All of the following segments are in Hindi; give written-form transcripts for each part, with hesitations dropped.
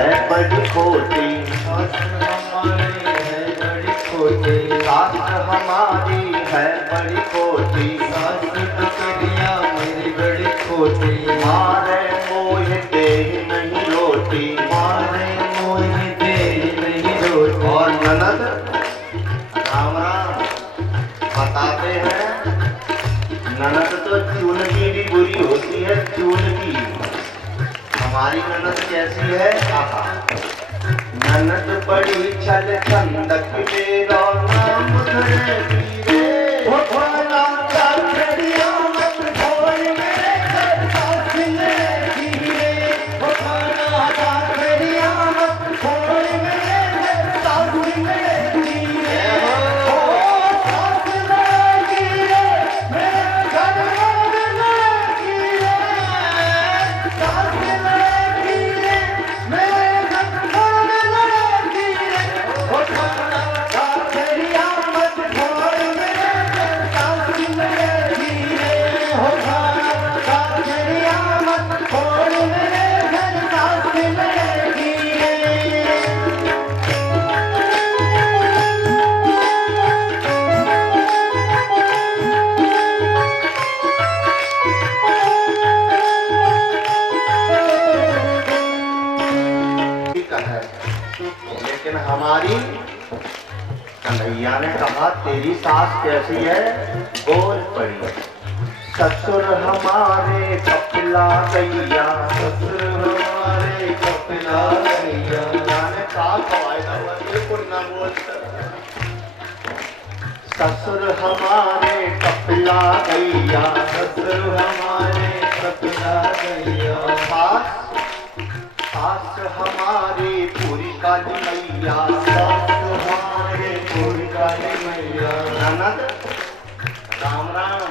है बड़ी खोटी, शास्त्र हमारी है बड़ी खोटी, शास्त्र हमारी है बड़ी खोटी, शास्त्र पकड़िया मेरी बड़ी खोटी, मारे मोह दे नहीं रोटी, मारे मोह दे नहीं रोटी। और ननद राम राम बताते हैं, ननद तो चून की भी बुरी होती है, चून की। हमारी ननद कैसी है? आहा, ननद बड़ी छल छंदक मेरा नाम धरे वीरे, लेकिन हमारी कन्हैया ने कहा तेरी सास कैसी है? बोल पड़ी, ससुर हमारे कपिला गैया, ससुर हमारे कपिला गैया, जाने का कवायदा बिल्कुल न बोलते। ससुर हमारे कपिला गैया, ससुर हमारे कपिला गैया, सास हमारी पूरी काली मैया, सास हमारे पूरी काली मैया, ननद राम राम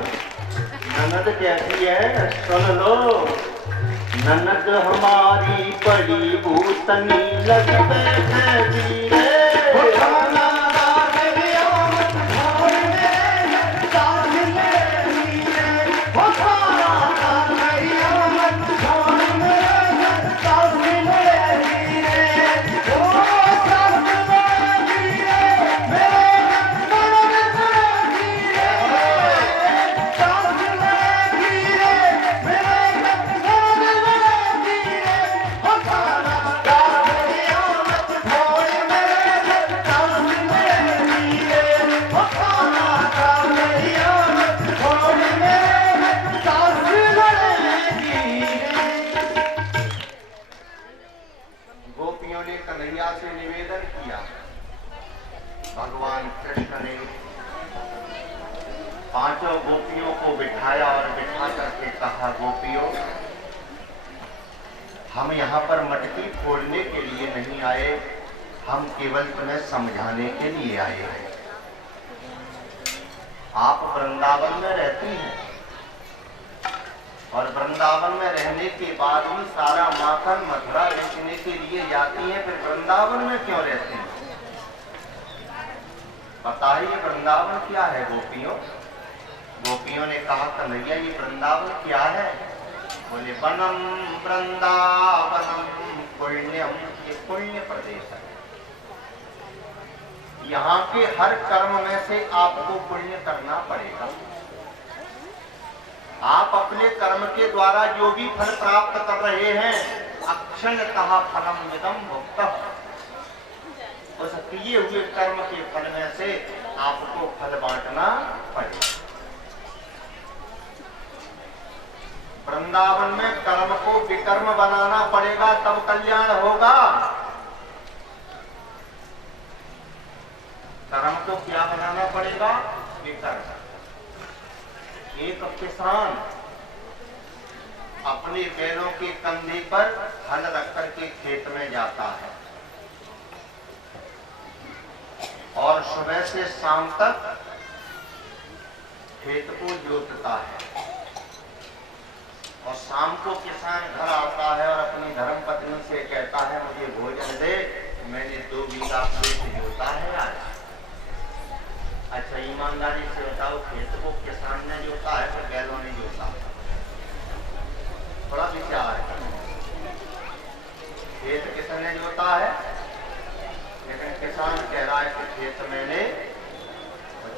ननद कैसी है? सुन लो, ननद हमारी बड़ी भूतनी लगते है वीरे, से निवेदन किया। भगवान कृष्ण ने पांचों गोपियों को बिठाया और बिठा करके कहा, गोपियों, हम यहाँ पर मटकी फोड़ने के लिए नहीं आए, हम केवल तुम्हें समझाने के लिए आए हैं। आप वृंदावन में रहती हैं और वृंदावन में रहने के बाद भी सारा माखन मथुरा बेचने के लिए जाती हैं, फिर वृंदावन में क्यों रहती हैं? बताइए वृंदावन क्या है गोपियों? गोपियों ने कहा, कन्हैया ये वृंदावन क्या है? बोले, वनम वृंदावनम पुण्यम, ये पुण्य प्रदेश है। यहाँ के हर कर्म में से आपको पुण्य करना पड़ेगा। आप अपने कर्म के द्वारा जो भी फल प्राप्त कर रहे हैं, अक्षणतः फलम मिदं भुक्तः, उस किए हुए कर्म के फल में से आपको फल बांटना पड़ेगा। वृंदावन में कर्म को विकर्म बनाना पड़ेगा, तब कल्याण होगा। कर्म को क्या बनाना पड़ेगा? विकर्म। एक किसान अपने बैलों के कंधे पर हल रख करके खेत में जाता है और सुबह से शाम तक खेत को जोतता है, और शाम को किसान घर आता है और अपनी धर्मपत्नी से कहता है, मुझे भोजन दे, मैंने 2 बीघा खेत जोता है आज। अच्छा ईमानदारी से बताओ, खेत को किसान ने जोता है फिर बैलों ने जोता? थोड़ा विचार है। खेत किसने होता है, लेकिन किसान कह रहा है कि खेत मैंने,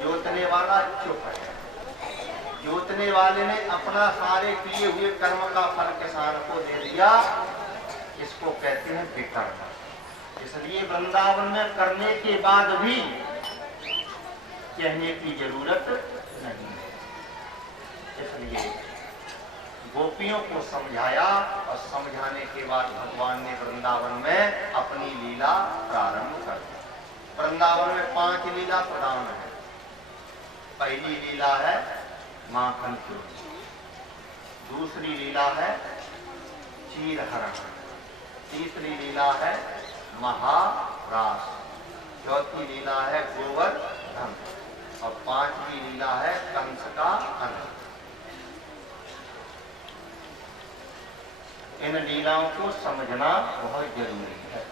जोतने वाला चुप है। जोतने वाले ने अपना सारे किए हुए कर्म का फल किसान को दे दिया, इसको कहते हैं विकर्म। इसलिए वृंदावन में करने के बाद भी कहने की जरूरत नहीं है। इसलिए गोपियों को समझाया और समझाने के बाद भगवान ने वृंदावन में अपनी लीला प्रारंभ कर दी। वृंदावन में 5 लीला प्रधान है। पहली लीला है माखन चोरी, दूसरी लीला है क्षीरहरण, तीसरी लीला है महारास, चौथी लीला है गोवर्धन और 5वीं लीला है कंस का अन्न। इन लीलाओं को समझना बहुत जरूरी है।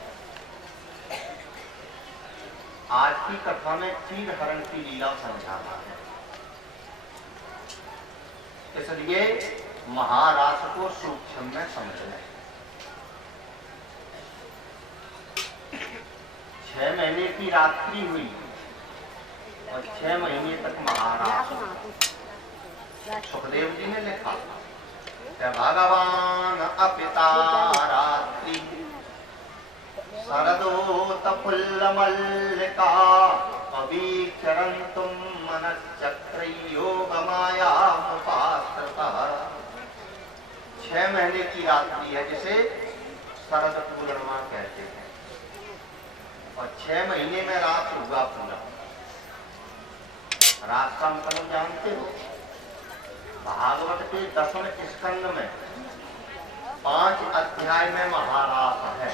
आज की कथा में क्षीरहरण की लीला समझाना है, इसलिए महारास को सूक्ष्म में समझ लें। 6 महीने की रात्रि हुई और 6 महीने तक महारास। सुखदेव जी ने लिखा, भगवान अपिता रात्रि शरदोत फुल्ल मल्लिका अभिचरन्तुम मनश्चक्र योग माया मुपाश्रितः। 6 महीने की रात्रि है जिसे शरद पूर्णिमा कहते हैं, और 6 महीने में रात हुआ पूरा। रात का मतलब जानते हो, भागवत के 10वें स्कंद में 5 अध्याय में महारास है।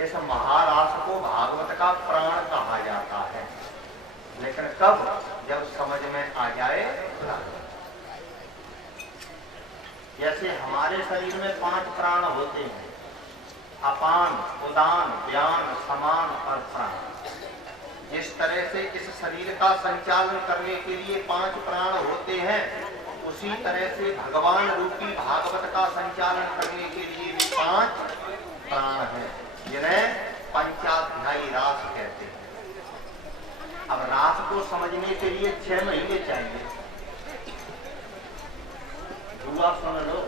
इस महारास को भागवत का प्राण कहा जाता है, लेकिन कब? जब समझ में आ जाए। जैसे हमारे शरीर में 5 प्राण होते हैं, अपान, उदान, व्यान, समान और प्राण। जिस तरह से इस शरीर का संचालन करने के लिए 5 प्राण होते हैं, उसी तरह से भगवान रूपी भागवत का संचालन करने के लिए भी 5 प्राण हैं, जिन्हें पंचाध्यायी रास कहते हैं। अब रास को समझने के लिए 6 महीने चाहिए। दुआ सुन लो,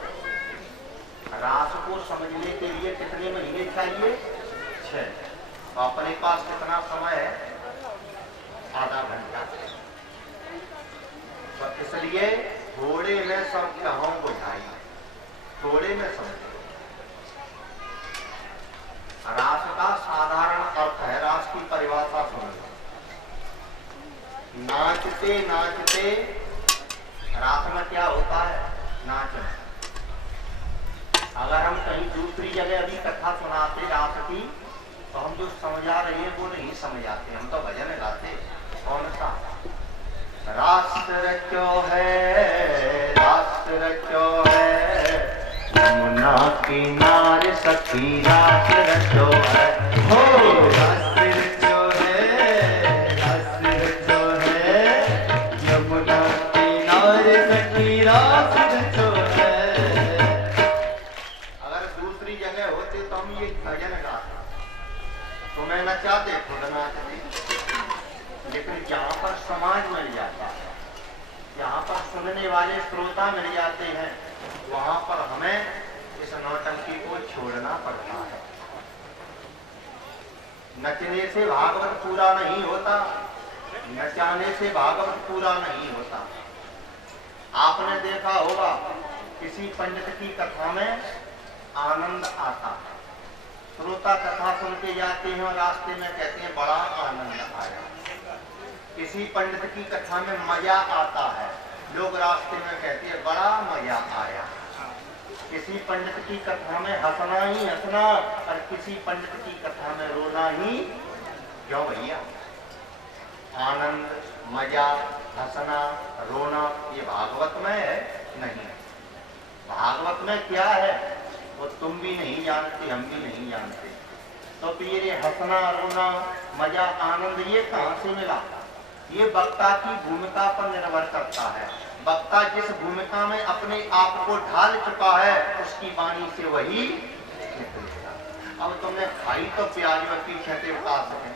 रास को समझने के लिए कितने महीने चाहिए? 6। तो अपने पास कितना समय है? आधा घंटा। तो इसलिए थोड़े में सब कहूं बुझाई, थोड़े में समझो। रास का साधारण अर्थ है, रास की परिभाषा सुन लो। नाचते नाचते, रास में क्या होता है? नाचना। अगर हम कहीं दूसरी जगह अभी कथा सुनाते रास की, तो हम जो समझा रहे हैं वो नहीं समझ आते, हम तो भजन गाते। कौन सा? रास रचो है, रास रचो है, यमुना किनारे सखी रास रचो है। हो रास रचो है, रास रचो है, यमुना किनारे सखी रास रचो है। अगर दूसरी जगह होते तो हम ये भजन गाते, तुम्हें नचाते, खुद नाचते। लेकिन जहाँ पर समाज मिल जाता है, जहाँ पर सुनने वाले श्रोता मिल जाते हैं, वहाँ पर हमें इस नौटंकी को छोड़ना पड़ता है। नचने से भागवत पूरा नहीं होता, नचाने से भागवत पूरा नहीं होता। आपने देखा होगा किसी पंडित की कथा में आनंद आता है, श्रोता कथा सुन के जाते हैं और रास्ते में कहते हैं बड़ा आनंद आया। किसी पंडित की कथा में मजा आता है, लोग रास्ते में कहते हैं बड़ा मजा आया। किसी पंडित की कथा में हंसना ही हंसना, और किसी पंडित की कथा में रोना ही। क्यों भैया? आनंद, मजा, हंसना, रोना ये भागवत में है नहीं। भागवत में क्या है वो तुम भी नहीं जानते, हम भी नहीं जानते। तो फिर ये हंसना, रोना, मजा, आनंद ये कहाँ से मिला? ये वक्ता की भूमिका पर निर्भर करता है। वक्ता जिस भूमिका में अपने आप को ढाल चुका है, उसकी वाणी से वही निकलेगा। अब तुमने खाई तो प्याज वक्की छठे उतार सके,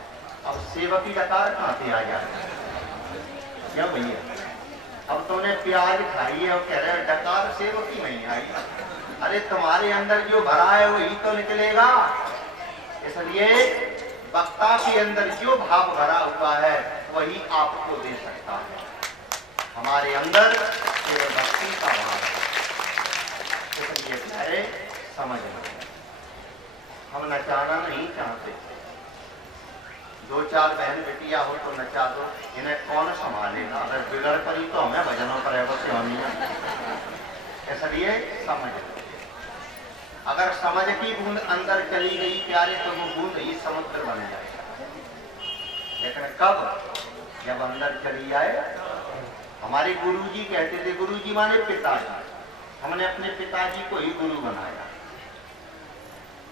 अब सेवकी डकार कहाँ से आ जाए? क्या भैया, अब तुमने प्याज खाई है और कह रहे डकार सेवकी नहीं आई। अरे तुम्हारे अंदर जो भरा है वही तो निकलेगा। इसलिए वक्ता के अंदर जो भाव भरा हुआ है वही आपको दे सकता है। हमारे अंदर केवल भक्ति का भाव है। इसलिए प्यारे समझ लो, हम नचाना नहीं चाहते। दो चार बहन बेटियां हो तो नचा दो, इन्हें कौन संभालेगा? अगर बिगड़ पड़ी तो हमें भजनों पर इसलिए समझ लो। अगर समझ की बूंद अंदर चली गई प्यारे तो वो बूंद ही समुद्र बन जाएगा। लेकिन कब? जब अंदर चली जाए। हमारे गुरुजी कहते थे, गुरुजी माने पिताजी, हमने अपने पिताजी को ही गुरु बनाया,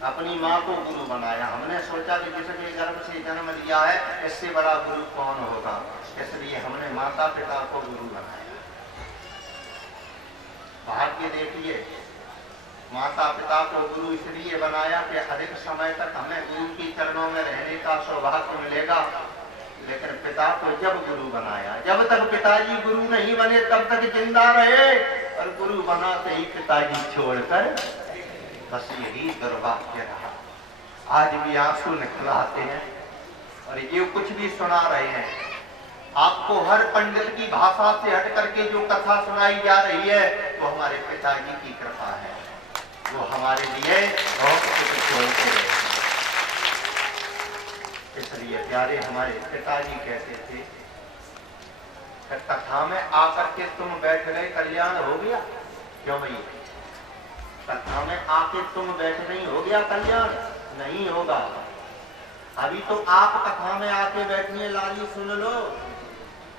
अपनी माँ को गुरु बनाया। हमने सोचा कि जिसके गर्भ से जन्म लिया है इससे बड़ा गुरु कौन होगा, इसलिए हमने माता पिता को गुरु बनाया। भाग्य देखिए, माता पिता को गुरु इसलिए बनाया कि अधिक समय तक हमें गुरु के चरणों में रहने का सौभाग्य मिलेगा। लेकिन पिता को जब गुरु बनाया, जब तक पिताजी गुरु नहीं बने तब तक जिंदा रहे, और गुरु बनाते ही पिताजी छोड़कर, बस यही दुर्भाग्य रहा। आज भी आंसू निकलाते हैं और ये कुछ भी सुना रहे हैं। आपको हर पंडित की भाषा से हट करके जो कथा सुनाई जा रही है वो हमारे पिताजी की कृपा है। वो हमारे लिए बहुत कुछ छोड़ते रहे। इसलिए प्यारे हमारे पिताजी कहते थे कि कथा में आकर के तुम बैठ गए कल्याण हो गया। क्यों भाई? कथा में आके तुम बैठ नहीं हो गया कल्याण? नहीं होगा। अभी तो आप कथा में आके बैठिए, लाली सुन लो,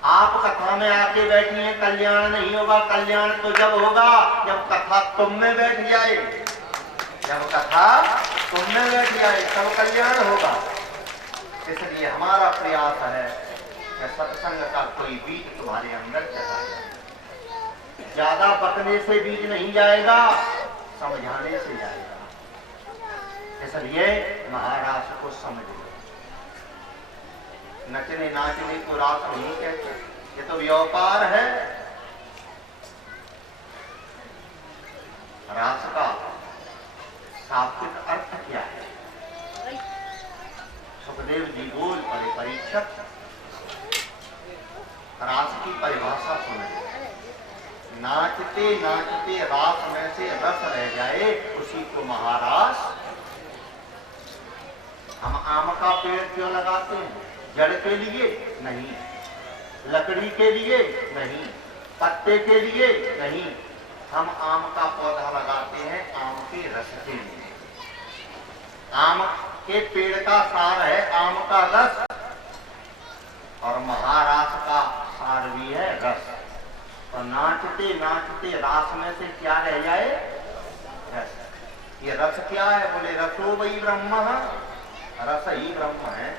आप कथा में आके बैठिए, कल्याण नहीं होगा। कल्याण तो जब होगा जब कथा तुम में बैठ जाए, जब कथा तुम में बैठ जाए तब कल्याण होगा। इसलिए हमारा प्रयास है कि सत्संग का कोई बीज तुम्हारे अंदर चला जाए। ज्यादा बकने से बीज नहीं जाएगा, समझाने से जाएगा। इसलिए महाराज को समझ लो। नचने नाचने को रास नहीं कहते, ये तो व्यापार है। रास का शाब्दिक अर्थ क्या है? सुखदेव जी बोल पड़े, परीक्षक रास की परिभाषा सुने। नाचते नाचते रास में से रस रह जाए उसी को महारास। हम आम का पेड़ क्यों लगाते हैं? जड़ के लिए नहीं, लकड़ी के लिए नहीं, पत्ते के लिए नहीं। हम आम का पौधा लगाते हैं आम के रस के लिए। आम के पेड़ का सार है आम का रस, और महारास का सार भी है रस। तो नाचते नाचते रास में से क्या रह जाए? रस। ये रस क्या है? बोले रसो वही ब्रह्म, रस ही ब्रह्म है।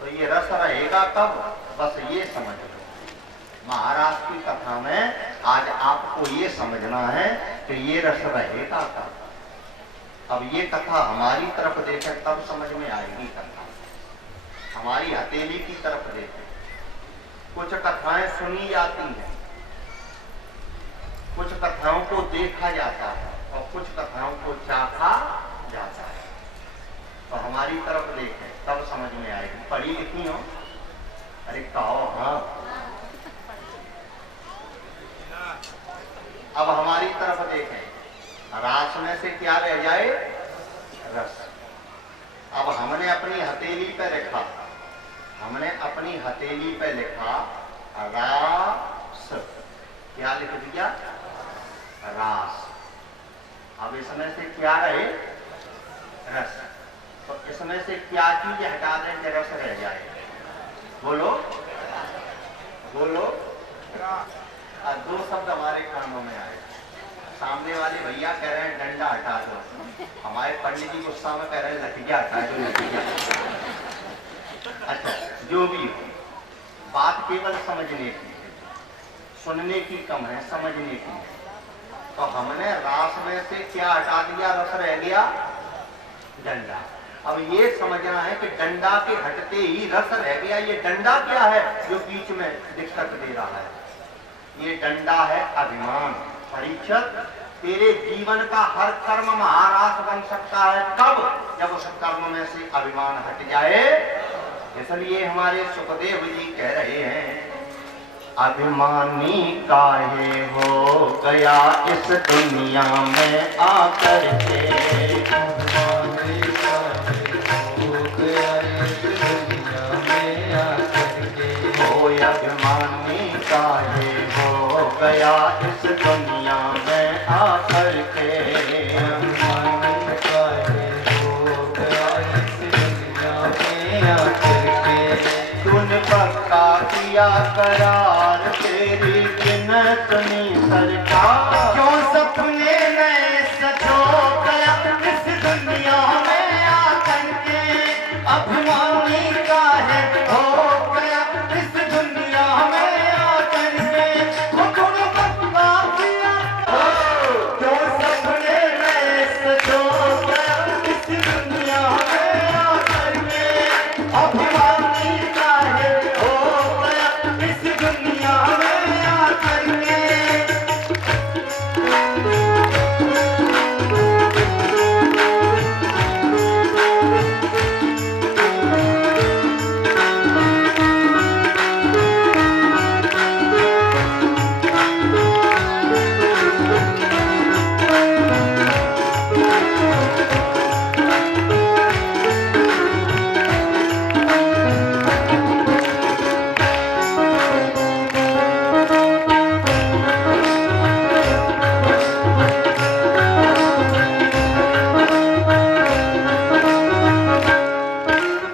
तो ये रस रहेगा कब? बस ये समझ लो। महाराज की कथा में आज आपको ये समझना है कि ये रस रहेगा कब। अब ये कथा हमारी तरफ देखे तब समझ में आएगी कथा। हमारी हथेली की तरफ देखे। कुछ कथाएं सुनी जाती हैं, कुछ कथाओं को देखा जाता है और कुछ कथाओं को चाखा जाता है। तो हमारी तरफ देखें तब समझ में आएगी। पढ़ी लिखी हो? अरे कहो हाँ। अब हमारी तरफ देखें, रास में से क्या रह जाए? रस। अब हमने अपनी हथेली पे लिखा, हमने अपनी हथेली पे लिखा रास। क्या लिख दिया? रास। अब इसमें से क्या रहे? रस। तो इसमें से क्या चीज हटा दें कि रस रह जाए? बोलो बोलो। दो शब्द हमारे कानों में आए। सामने वाले भैया कह रहे हैं डंडा हटा दो, हमारे पंडित जी गुस्सा में कह रहे हैं लठिया हटा दो, लठिया। अच्छा, जो भी हो, बात केवल समझने की है, सुनने की कम है, समझने की है। तो हमने रास में से क्या हटा दिया? रस रह गया। डंडा। अब ये समझना है कि डंडा के हटते ही रस रह गया। ये डंडा क्या है जो बीच में दिक्कत दे रहा है? ये डंडा है अभिमान। परीक्षक, तेरे जीवन का हर कर्म महारास बन सकता है कब? जब उस कर्म में से अभिमान हट जाए। इसलिए हमारे सुखदेव जी कह रहे हैं, अभिमानी काहे हो गया इस दुनिया में आकर के। अभिमानी काहे हो गया इस दुनिया में आकर के। ओ अभिमानी काहे हो गया इस दुनिया में आकर के। अभिमानी काहे हो गया इस दुनिया में आकर के। तूने पक्का किया करार तेरी गिनतनी सरकार। क्यों सपने में सचो गया इस दुनिया में आकर के। अभिमानी काहे हो गया इस दुनिया में आकर के। तूने पक्का किया, क्यों सपने में सचो गया इस दुनिया में आकर के। अभिमानी काहे हो गया इस दुनिया में आकर के।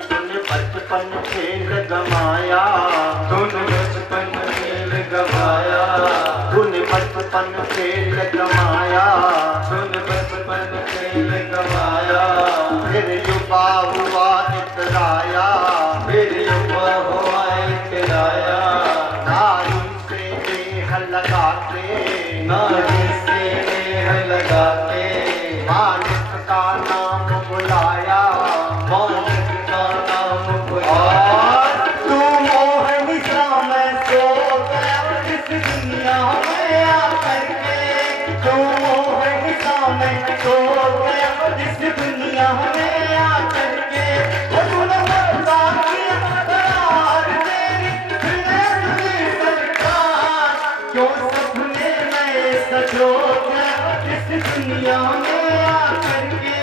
तूने बचपन खेल गमाया। तूने बचपन खेल गवाया। तूने बचपन खेल गमाया। तूने बचपन खेल गवाया। फिर युवा हुआ इतराया। फिर युवा हुआ इतराया। नारी से देह लगा के। नारी से नेह लगा के। मालिक का नाम बुलाया। मालिक का नाम बुलाया। और तू मोहनी सा में सो गया इस दुनिया में आकर के। तू मोहनी सा में सो गया इस दुनिया में आकर के। वो तूने पक्का किया करार तेरी गिनतनी सरकार। क्यों सपने में सजो गया इस दुनिया में आकर के।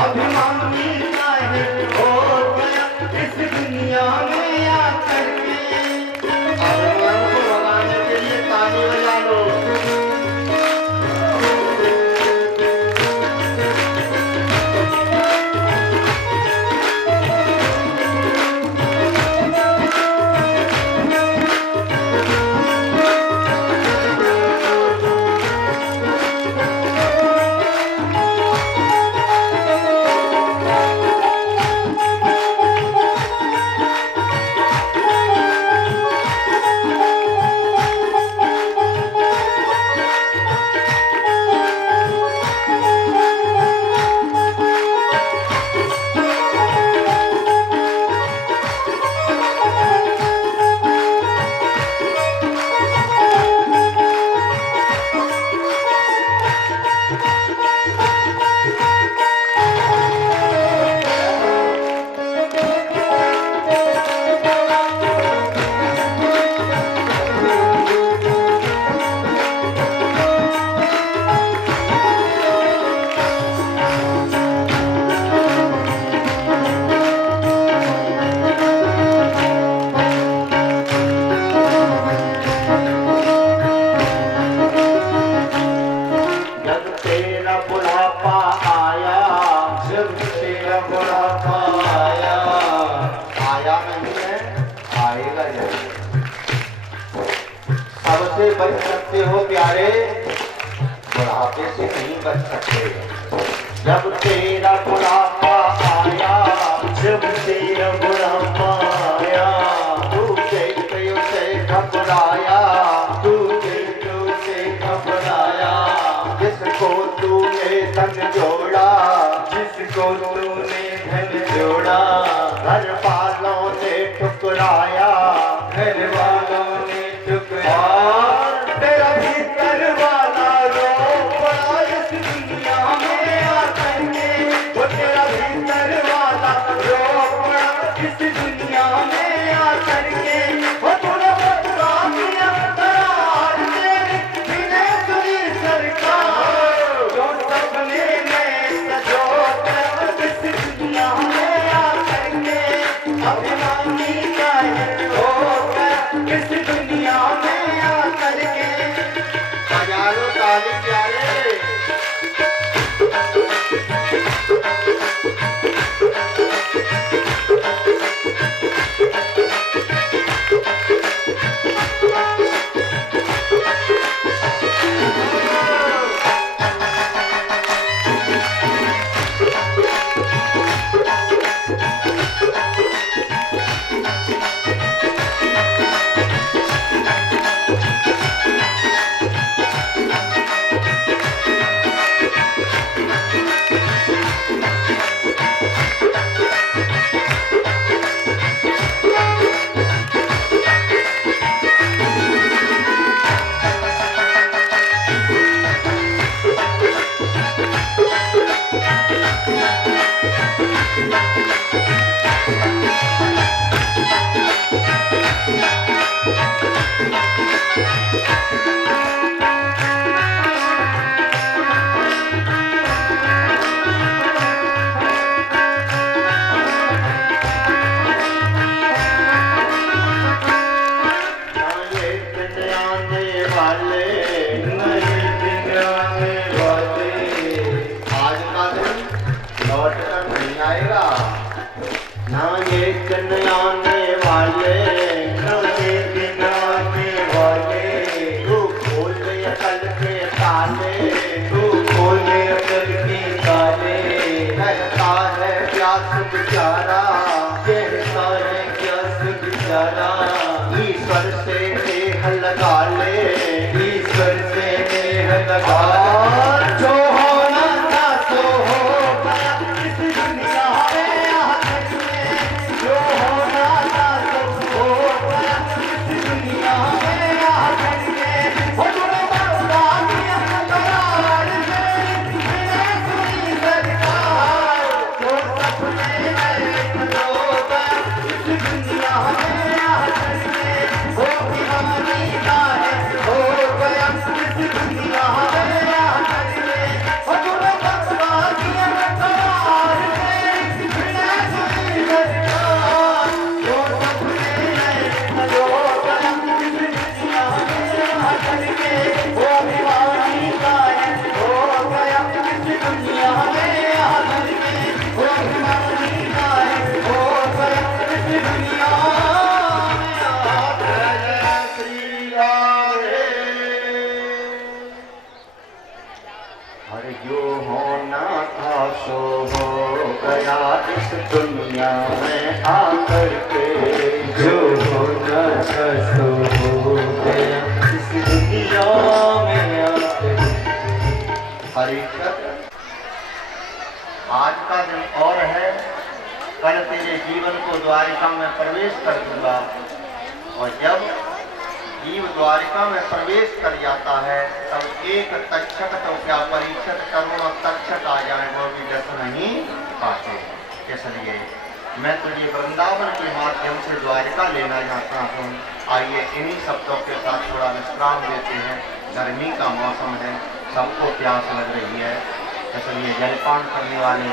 अभिमानी काहे हो गया इस दुनिया में आकर के। अभिमान को भगाने के लिए ताली बजा लो। से बच सकते हो प्यारे, बुढ़ापे से नहीं बच सकते। जब तेरा बुढ़ापा आया, जब तेरा बुढ़ापा आया, तू देखते उसे घबराया, तू देखते उसे घबराया। जिसको तूने संग जोड़ा, जिसको तू जोड़ा, घर वालों ने ठुकराया, घर वालों ने ठुकराया। और तेरा भीतर वाला रो पड़ा इस दुनिया में आकर के, वो तेरा भीतर वाला रो पड़ा इस दुनिया में आकर के, वो तूने बता दिया करार तेरे बिना सुनी सरकार, जो सपने में सजो कर इस दुनिया में आकर के, अभिमानी काहे होकर इस दुनिया में आकर के। बजारो ताली प्यारे। ईश्वर से नेह लगा ले, ईश्वर से नेह लगा और जो होना था सो हो गया इस दुनिया में आकर के, जो होना था सो हो गया इस दुनिया में आकर के, वो तूने बता दिया करार तेरे बिना सुनी सरकार, जो सपने में सजो गया इस दुनिया में आकर के, वो दीवानी काहे हो गया इस दुनिया में आकर के, वो तूने बता दिया करार तेरे बिना सुनी सरकार, जो सपने में सजो गया इस दुनिया में आकर के, वो दीवानी काहे हो गया इस दुनिया में आकर के, वो दीवानी काहे हो गया इस दुनिया में आकर श्री राधे। अरे जो होना था सो हो गया इस दुनिया में आकर के, जो होना था सो हो गया इस दुनिया में आकर। हरि आज का दिन और है, कल तेरे जीवन को द्वारिका में प्रवेश कर दूंगा, और जब जीव द्वारिका में प्रवेश कर जाता है तब एक तक्षक तो क्या परीक्षक करोड़ों तक्षक आ जाए वो भी दस नहीं पाते। इसलिए मैं तुझे वृंदावन के माध्यम से द्वारिका लेना चाहता हूँ। आइए इन्हीं शब्दों के साथ थोड़ा विश्राम लेते हैं। गर्मी का मौसम है, सबको प्यास लग रही है, इसलिए जलपान करने वाले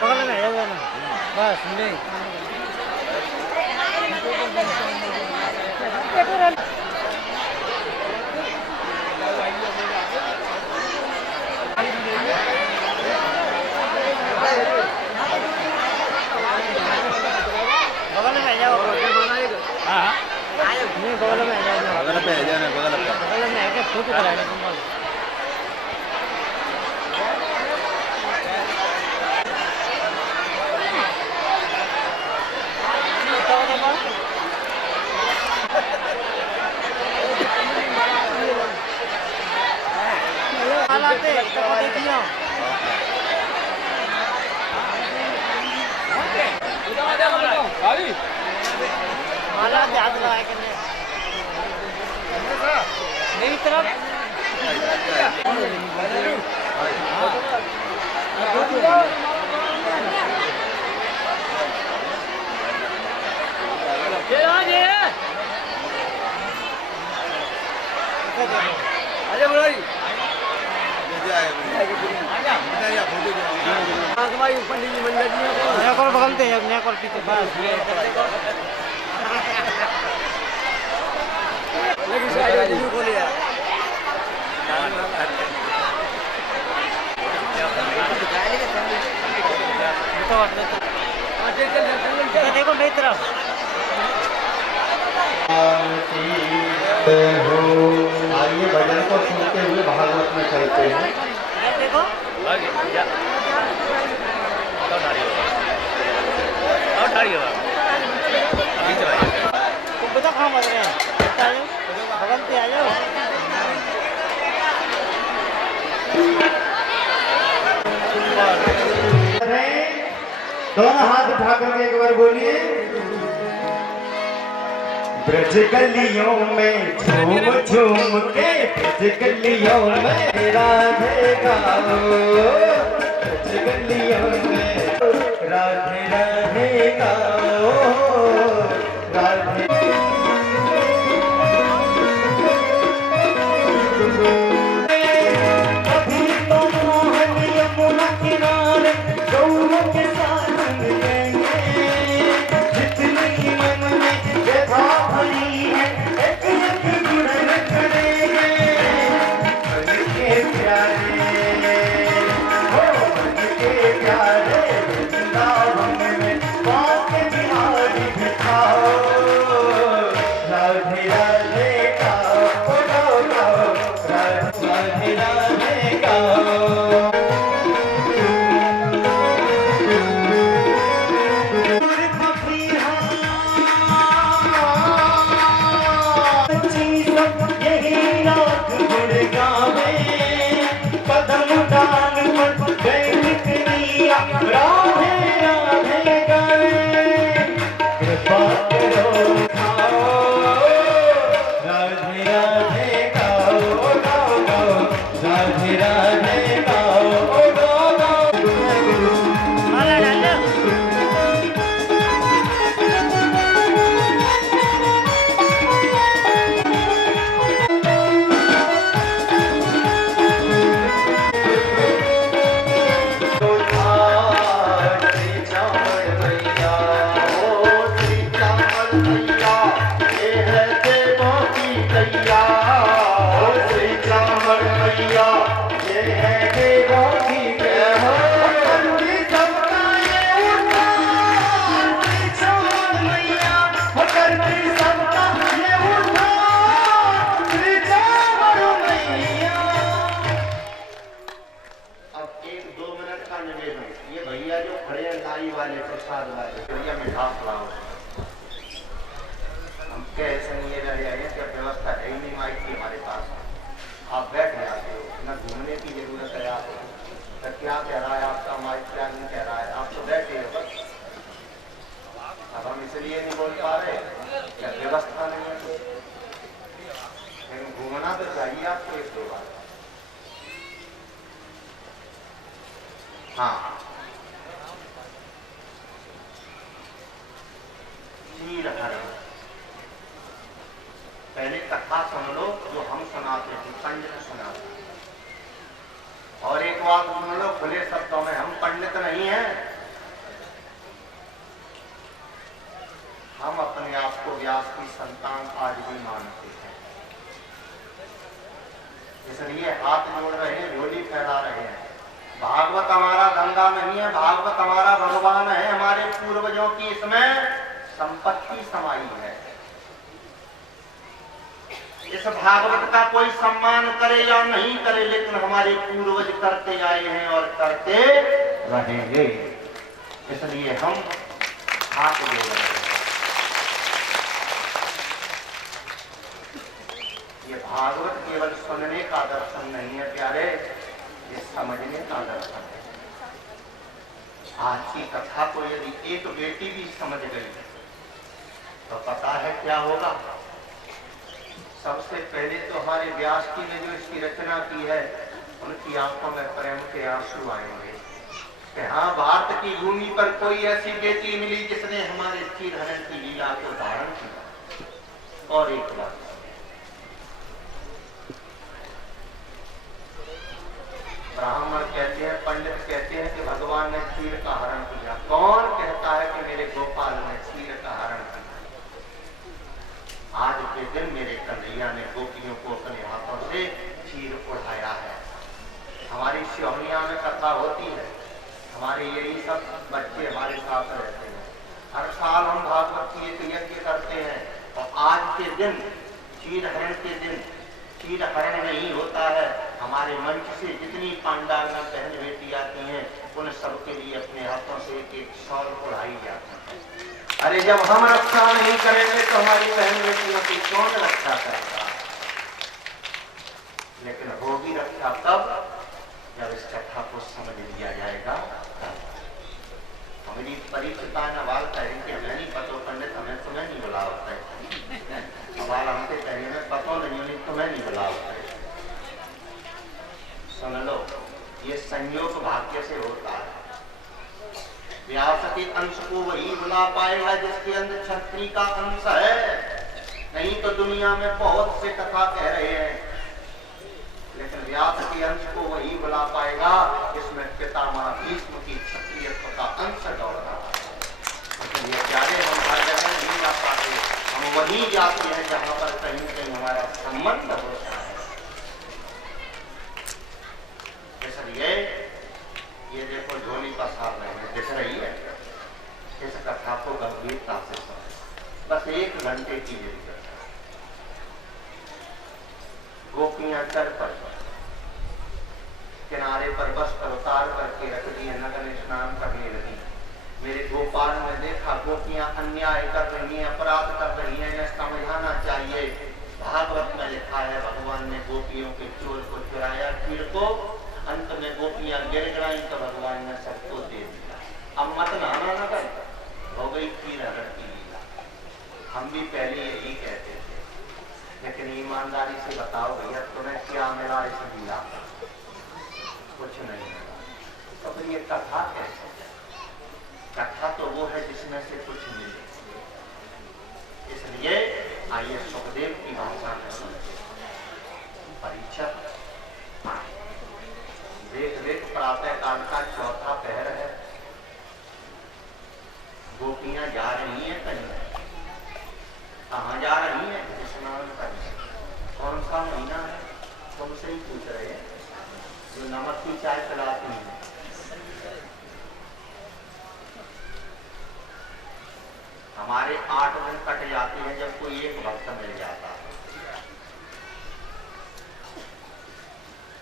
बगल में है बस नहीं बगल में जाओ हाँ नहीं बगल में जाओ बगल पे है जाना बगल में आके फोटो कराने तुम हालाते देखियो माला हाथ लगा के मेरी तरफ अरे बोलो पंडित जी मंडल जी बगलते हैं नया कॉल पीछे बस देखो मेरी तरफ आइए भजन को सुनते हुए भागवत में चलते हैं। देखो बता कहाँ मर रहे हैं बगल पे आ जाओ दोनों हाथ उठा करके एक बार बोलिए ब्रज गलियों में झूम झूम के ब्रज गलियों में राधे गाओ ब्रज गलियों में राधे राधे गाओ राधे अभी तो मोहन यमुना किनारे गौरों के साथ मिलेंगे जितनी मन में व्यथा भरी है एक एक गुणन करेंगे मन के प्यारे हो मन के प्यारे वृंदावन में बाके बिहारी बिठाओ राधे राधे गाओ गाओ गाओ राधे राधे गाओ नहीं आई थी हमारे पास, आप बैठ जाते हो, न घूमने की जरूरत है आपको। तो क्या कह रहा है आपका माइक, क्या नहीं कह रहा है, आप तो बैठे हो बस। अब हम इसलिए नहीं बोल पा रहे, क्या व्यवस्था नहीं है, लेकिन घूमना तो चाहिए आपको एक दो बार। हाँ, चीर हरण, पहले कथा सुन लो जो हम सुनाते थे, पंडित सुनाते। और एक बात सुन लो खुले शब्दों में, हम पंडित नहीं हैं, हम अपने आप को व्यास की संतान आज भी मानते हैं। इसलिए हाथ जोड़ रहे हैं, झोली फैला रहे हैं। भागवत हमारा धंधा नहीं है, भागवत हमारा भगवान है, हमारे पूर्वजों की इसमें संपत्ति समाई है। इस भागवत का कोई सम्मान करे या नहीं करे, लेकिन हमारे पूर्वज करते आए हैं और करते रहेंगे। इसलिए हम हाथ जोड़ रहे हैं। ये भागवत केवल सुनने का दर्शन नहीं है प्यारे, ये समझने का दर्शन है। आज की कथा को यदि एक बेटी भी समझ गई तो पता है क्या होगा। सबसे पहले तो हमारे व्यास जी ने जो इसकी रचना की है, उनकी आंखों में प्रेम के आंसू आएंगे कि हाँ, भारत की भूमि पर कोई ऐसी बेटी मिली जिसने हमारे चीर हरण की लीला को धारण किया। और एक बात, ब्राह्मण कहते हैं, पंडित कहते हैं कि भगवान ने चीर का हरण किया। कौन कहता है कि मेरे गोपाल ने चीर का हरण किया? आज के दिन मेरे कन्हैया ने गोपियों को अपने हाथों से चीर उड़ाया है। हमारी श्योनिया में कथा होती है, हमारे यही सब बच्चे हमारे साथ रहते हैं। हर साल हम भागवत की एक यज्ञ करते हैं, और आज के दिन चीर हरण के दिन चीर हरण नहीं होता है। हमारे मंच से जितनी पांडाल बहन बेटी आती हैं, उन सबके लिए अपने हाथों से एक एक शॉल उड़ाई जाती है। अरे जब हम रक्षा नहीं करेंगे तो हमारी बहन बेटियों की कौन रक्षा करेगा? लेकिन होगी रक्षा तब जब इस कथा को समझ लिया जाएगा। हमारी परिचिता न वाल कहेंगे, हमें नहीं पतो पंडित, हमें तुम्हें नहीं बुला होता है। सवाल हमसे कहेंगे, पतो नहीं उन्हें तुम्हें नहीं बुला होता है। सुन लो, ये संयोग भाग्य से होता है। व्यास के अंश को वही बुला पाएगा जिसके अंदर क्षत्रिय का अंश है। नहीं तो दुनिया में बहुत से कथा कह रहे हैं, लेकिन व्यास के अंश को वही बुला पाएगा जिसमें पितामह भीष्म की क्षत्रियत्व का अंश दौड़ रहा है। इसलिए प्यारे, हम हर जगह नहीं जा पाते, हम वही जाते हैं जहां पर कहीं कहीं हमारा संबंध होता है। इसलिए ये देखो झोली पसार रहे हैं, दिख रही है। इस कथा को गंभीरता से समझ, बस 1 घंटे की जरूरत है। गोपियां तट पर किनारे पर वस्त्र उतार करके रख दिए, नगर स्नान करने लगी। मेरे गोपाल ने देखा गोपियां अन्याय कर रही हैं, अपराध कर रही हैं, यह समझाना चाहिए। भागवत में लिखा है, भगवान ने गोपियों के चोर को चुराया, चीर को, अंत में गोपियां गिड़गिड़ाई तो भगवान ने सबको दे दिया। अब मत नहाना न कर, हो गई चीर हरण की लीला। हम भी पहले यही कहते थे, लेकिन ईमानदारी से बताओ भैया, तुम्हें क्या मिला इस लीला पर? कुछ नहीं मिला। तो फिर ये कथा कैसे? कथा तो वो है जिसमें से कुछ मिले। इसलिए आइए सुखदेव की भाषा में सुनते। परीक्षक, देख प्रातः काल का 4था पहर है, गोपियां जा रही हैं कहीं। कहाँ जा रही हैं? स्नान करने। कौन सा महीना है? तुमसे ही पूछ रहे हैं, जो नमक की चाय पिलाती है। हमारे 8 दिन कट जाते हैं जब कोई एक भक्त मिल जाता है।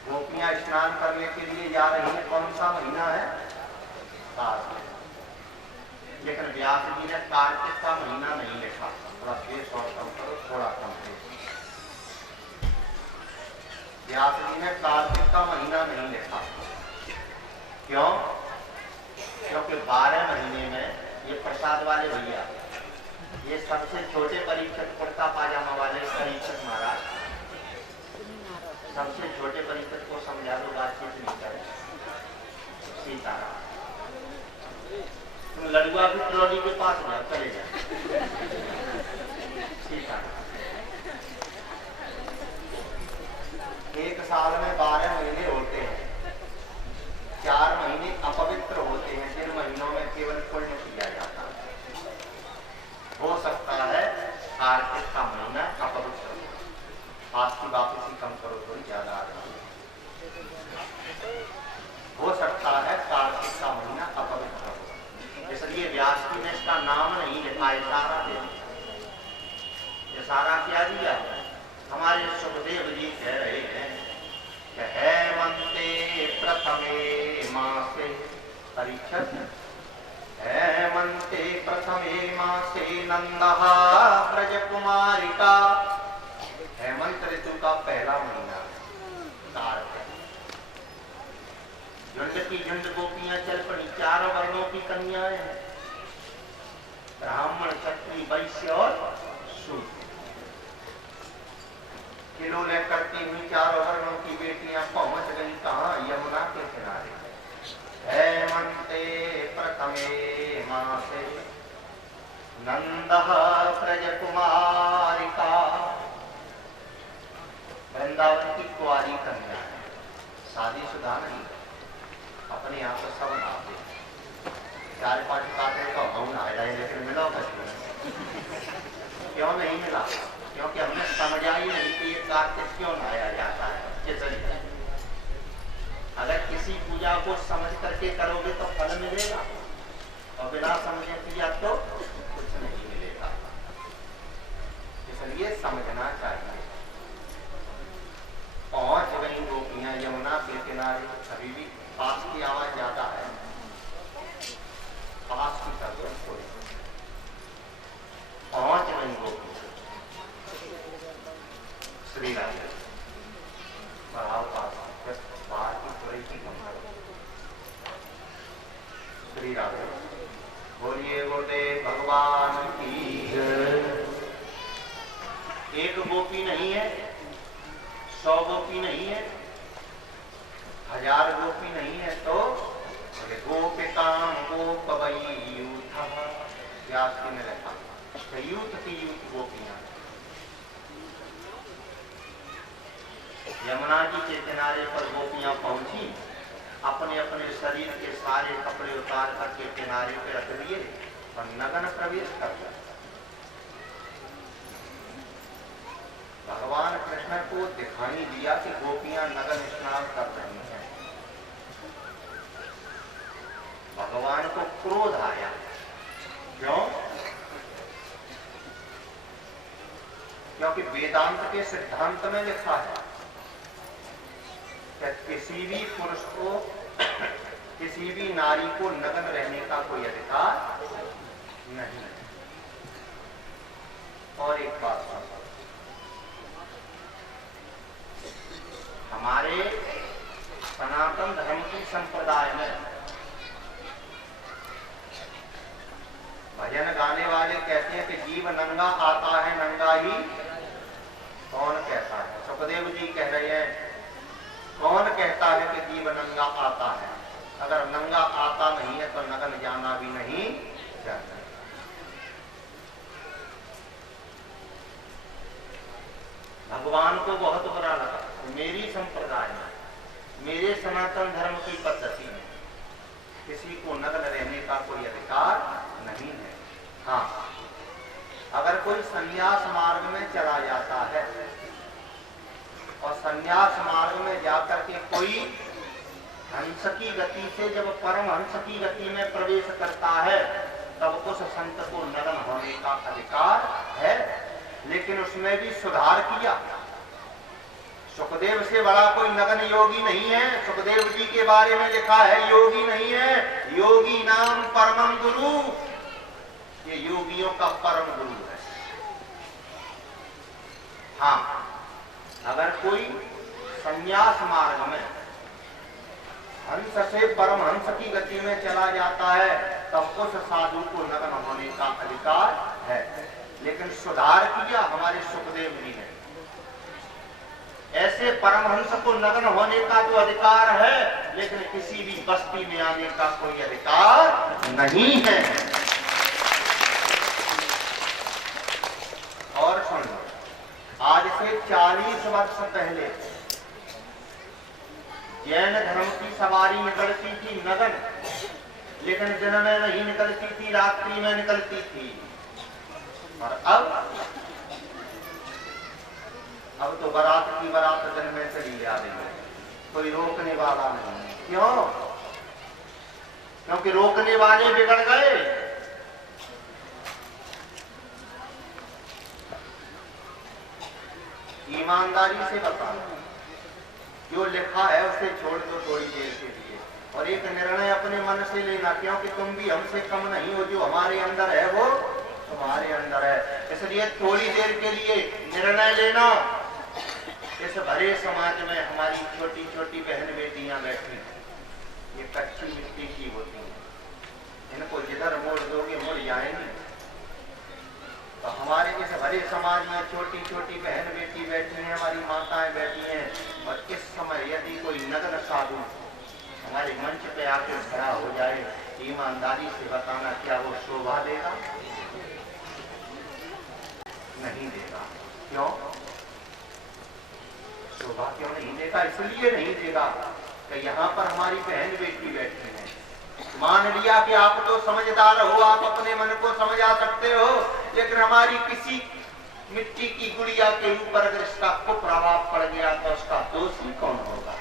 गोपियां स्नान करने के लिए जा रही हैं, कौन सा महीना है? कार्तिक। लेकिन व्यास जी ने कार्तिक का महीना नहीं लिखा, थोड़ा फेस और कम करो, थोड़ा कम फेस। व्यास जी ने कार्तिक का महीना नहीं लिखा। क्यों? क्योंकि 12 महीने में ये प्रसाद वाले भैया, ये सबसे छोटे परीक्षक, कुर्ता पाजामा वाले परीक्षक महाराज, सबसे छोटे परीक्षक को समझा दो, बातचीत नहीं करे। सीताराम, तुम लड़ुआ भी ट्रॉली के पास जाओ, चले जाओ। सीताराम, एक साल में 12 महीने होते हैं, 4 महीने अपवित्र होते हैं, जिन महीनों में केवल पुण्य किया जाता है। हो सकता है कार्तिक का महीना अपवित्र हो। आज की वापसी कम करो, थोड़ी ज्यादा आ रही है। हो सकता है कार्तिक का महीना अपवित्र हो, इसलिए व्यास जी ने इसका नाम नहीं लिखा, इशारा दे दिया। इशारा क्या दिया? हमारे सुखदेव जी कह रहे हैं कि हेमंते प्रथमे मासे, परीक्षक, हेमंते प्रथमे मासे नंदः ब्रज कुमारिका। हेमंत ऋतु का पहला महीना कार्तिक। झुंड की झुंड गोपियां चल पड़ी, 4 वर्णों की कन्याएं हैं, ब्राह्मण, क्षत्रिय, वैश्य और शूद्र। किलोले करती हुई 4 वर्णों की बेटियां पहुंच गई कहां? यमुना के किनारे। हेमंते प्रथमे मासे नंदः ब्रज कुमारिका। वृंदावन की कुंवारी कन्या है, शादीशुदा नहीं, अपने आप को सब नाते। 4-5 काटे का भाव ना आया, लेकिन मिला क्यों नहीं मिला? क्योंकि हमने समझा ही नहीं कि ये कार्तिक क्यों नहाया जाता है। अगर किसी पूजा को समझ करके करोगे तो फल मिलेगा, और बिना समझे किया तो कुछ नहीं मिलेगा। इसलिए समझना चाहिए। पहुंच गई गोपियां यमुना के किनारे। अभी भी पास की आवाज ज्यादा है, पास की तरफ थोड़ी। पहुंच गई गोपियां। श्री राधे बढ़ाओ पास, बाहर की थोड़ी सी कम करो। श्री राधे बोलिए गोटे भगवान की जय। एक गोपी नहीं है, 100 गोपी नहीं है, 1000 गोपी नहीं है, तो गोपिकाम गोपवयूथ। व्यास जी ने लिखा यूथ की यूथ गोपियां यमुना जी के किनारे पर गोपियां पहुंची, अपने अपने शरीर के सारे कपड़े उतार करके किनारे पे रख दिए और नगन प्रवेश कर दिया। भगवान कृष्ण को दिखाई दिया कि गोपियां नगन स्नान कर रही हैं। भगवान को क्रोध आया। क्यों? क्योंकि वेदांत के सिद्धांत में लिखा है कि किसी भी पुरुष को, किसी भी नारी को नग्न रहने का कोई अधिकार नहीं। और एक बात सुनो, हमारे सनातन धर्म की संप्रदाय में भजन गाने वाले कहते हैं कि जीव नंगा आता है, नंगा ही कौन कहता है? सुखदेव जी कह रहे हैं, कौन कहता है कि जीव नंगा आता है? अगर नंगा आता नहीं है तो नगन जाना भी नहीं चाहिए। भगवान को बहुत बुरा लगा। मेरी संप्रदाय में, मेरे सनातन धर्म की पद्धति में किसी को नग्न रहने का कोई अधिकार नहीं है। हाँ, अगर कोई संन्यास मार्ग में चला जाता है और संन्यास मार्ग में जाकर के कोई हंस की गति से जब परम हंस की गति में प्रवेश करता है, तब उस संत को नग्न होने का अधिकार है, लेकिन उसमें भी सुधार किया। सुखदेव से बड़ा कोई नग्न योगी नहीं है। सुखदेव जी के बारे में लिखा है योगी नहीं है, योगी नाम परमं गुरु। ये योगियों का परम गुरु है। हाँ, अगर कोई संन्यास मार्ग में हंस से परमहंस की गति में चला जाता है, तब उस साधु को नग्न होने का अधिकार है। लेकिन सुधार किया हमारे सुखदेव जी ने, ऐसे परमहंस को नग्न होने का तो अधिकार है, लेकिन किसी भी बस्ती में आने का कोई अधिकार नहीं है। और सुन लो, आज से 40 वर्ष पहले जैन धर्म की सवारी निकलती थी नगन, लेकिन दिन में नहीं निकलती थी, रात्रि में निकलती थी। और अब तो बारात की बारात दिन में चली जा रही है, कोई रोकने वाला नहीं। क्यों? क्योंकि रोकने वाले बिगड़ गए। ईमानदारी से बताओ, जो लिखा है उसे छोड़ दो थोड़ी देर के लिए, और एक निर्णय अपने मन से लेना, क्योंकि तुम भी हमसे कम नहीं हो, जो हमारे अंदर है वो तुम्हारे अंदर है। इसलिए थोड़ी देर के लिए निर्णय लेना। इस भरे समाज में हमारी छोटी छोटी बहन बेटियां बैठी, ये कच्ची मिट्टी की होती हैं, इनको जिधर मोड़ दोगे मुड़ जाएंगी। तो हमारे इस भरे समाज में छोटी छोटी बहन बेटी बैठी हैं, हमारी माताएं बैठी हैं, और इस समय यदि कोई नग्न साधु हमारे मंच पे आके खड़ा हो जाए, ईमानदारी से बताना, क्या वो शोभा देगा? नहीं देगा। क्यों शोभा क्यों नहीं देगा? इसलिए नहीं देगा कि यहाँ पर हमारी बहन बेटी बैठी है। मान लिया कि आप तो समझदार हो, आप अपने मन को समझा सकते हो, लेकिन हमारी किसी मिट्टी की गुड़िया के ऊपर अगर इसका कुप्रभाव पड़ गया तो उसका दोषी कौन होगा?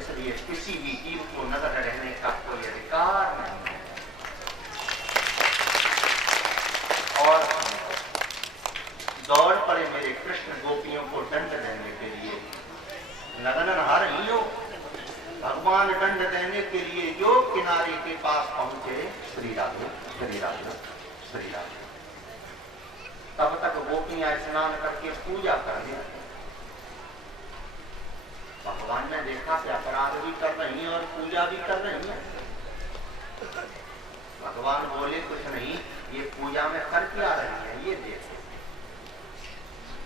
इसलिए किसी भी जीव को नग्न रहने का कोई अधिकार नहीं है। और दौड़ पड़े मेरे कृष्ण गोपियों को दंड देने के लिए। नग्न नहा रही हो, भगवान दंड देने के लिए जो किनारे के पास पहुंचे, श्री राधे श्री राधे श्री राधे, तब तक गोपियां स्नान करके पूजा कर दी। भगवान ने देखा कि अपराध भी कर रही हैं और पूजा भी कर रही हैं। भगवान बोले कुछ नहीं, ये पूजा में कर क्या रही है, ये देखो।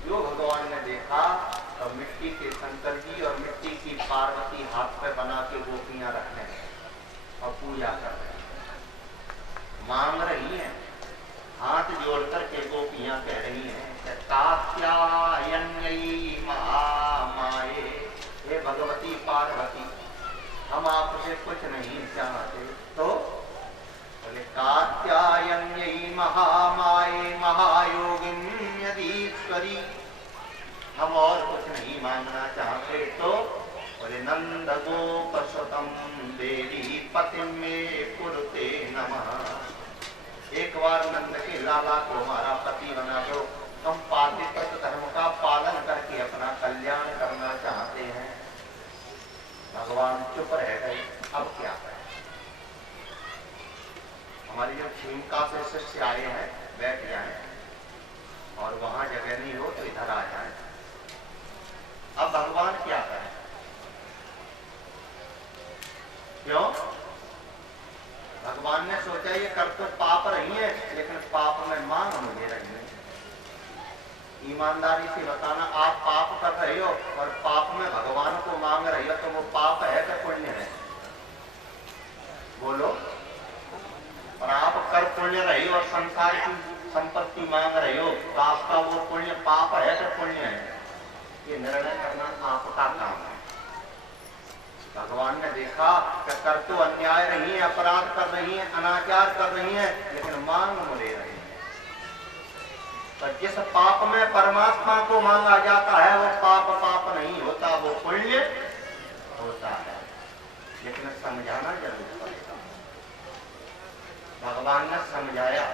जो भगवान ने देखा तो मिट्टी के शंकर जी और मिट्टी की पार्वती हाथ पे बना के गोपियां रखे हैं और पूजा कर रहे हैं, मांग रही हैं, हाथ जोड़कर के गोपियां कह रही हैं, कात्यायन्यी महामाये, हे भगवती पार्वती, हम आपसे कुछ नहीं चाहते। तो बोले, कात्यायन्यी महामाये महायोगिन्यधीश्वरी, हम और कुछ नहीं मांगना चाहते। तो बोले, नंद गोप सुतम देवी पतिम में कुरुते नमः। एक बार नंद के लाला को हमारा पति बना दो, हम पातिव्रत धर्म का पालन करके अपना कल्याण करना चाहते हैं। भगवान चुप रह गए। अब क्या करें? हमारी जो क्षीमका से शिष्य आए हैं, बैठ जाएं, और वहां जगह नहीं हो तो इधर आ जाएं। अब भगवान क्या करें? क्यों? भगवान ने सोचा ये कर तो पाप रही है, लेकिन पाप में मांग मुझे रही है। ईमानदारी से बताना, आप पाप कर रहे हो और पाप में भगवान को मांग रही हो, तो वो पाप है कि पुण्य है? बोलो। और आप कर पुण्य रहे हो और संसार की संपत्ति मांग रहे हो, तो आपका वो पुण्य पाप है कि पुण्य है? ये निर्णय करना आपका काम है। भगवान ने देखा कि कर तो अन्याय रही है, अपराध कर रही है, अनाचार कर रही है, लेकिन मांग मुझे रही है। तो जिस पाप में परमात्मा को मांगा जाता है, वो पाप पाप नहीं होता, वो पुण्य होता है। लेकिन समझाना जरूर पड़ेगा। भगवान ने समझाया।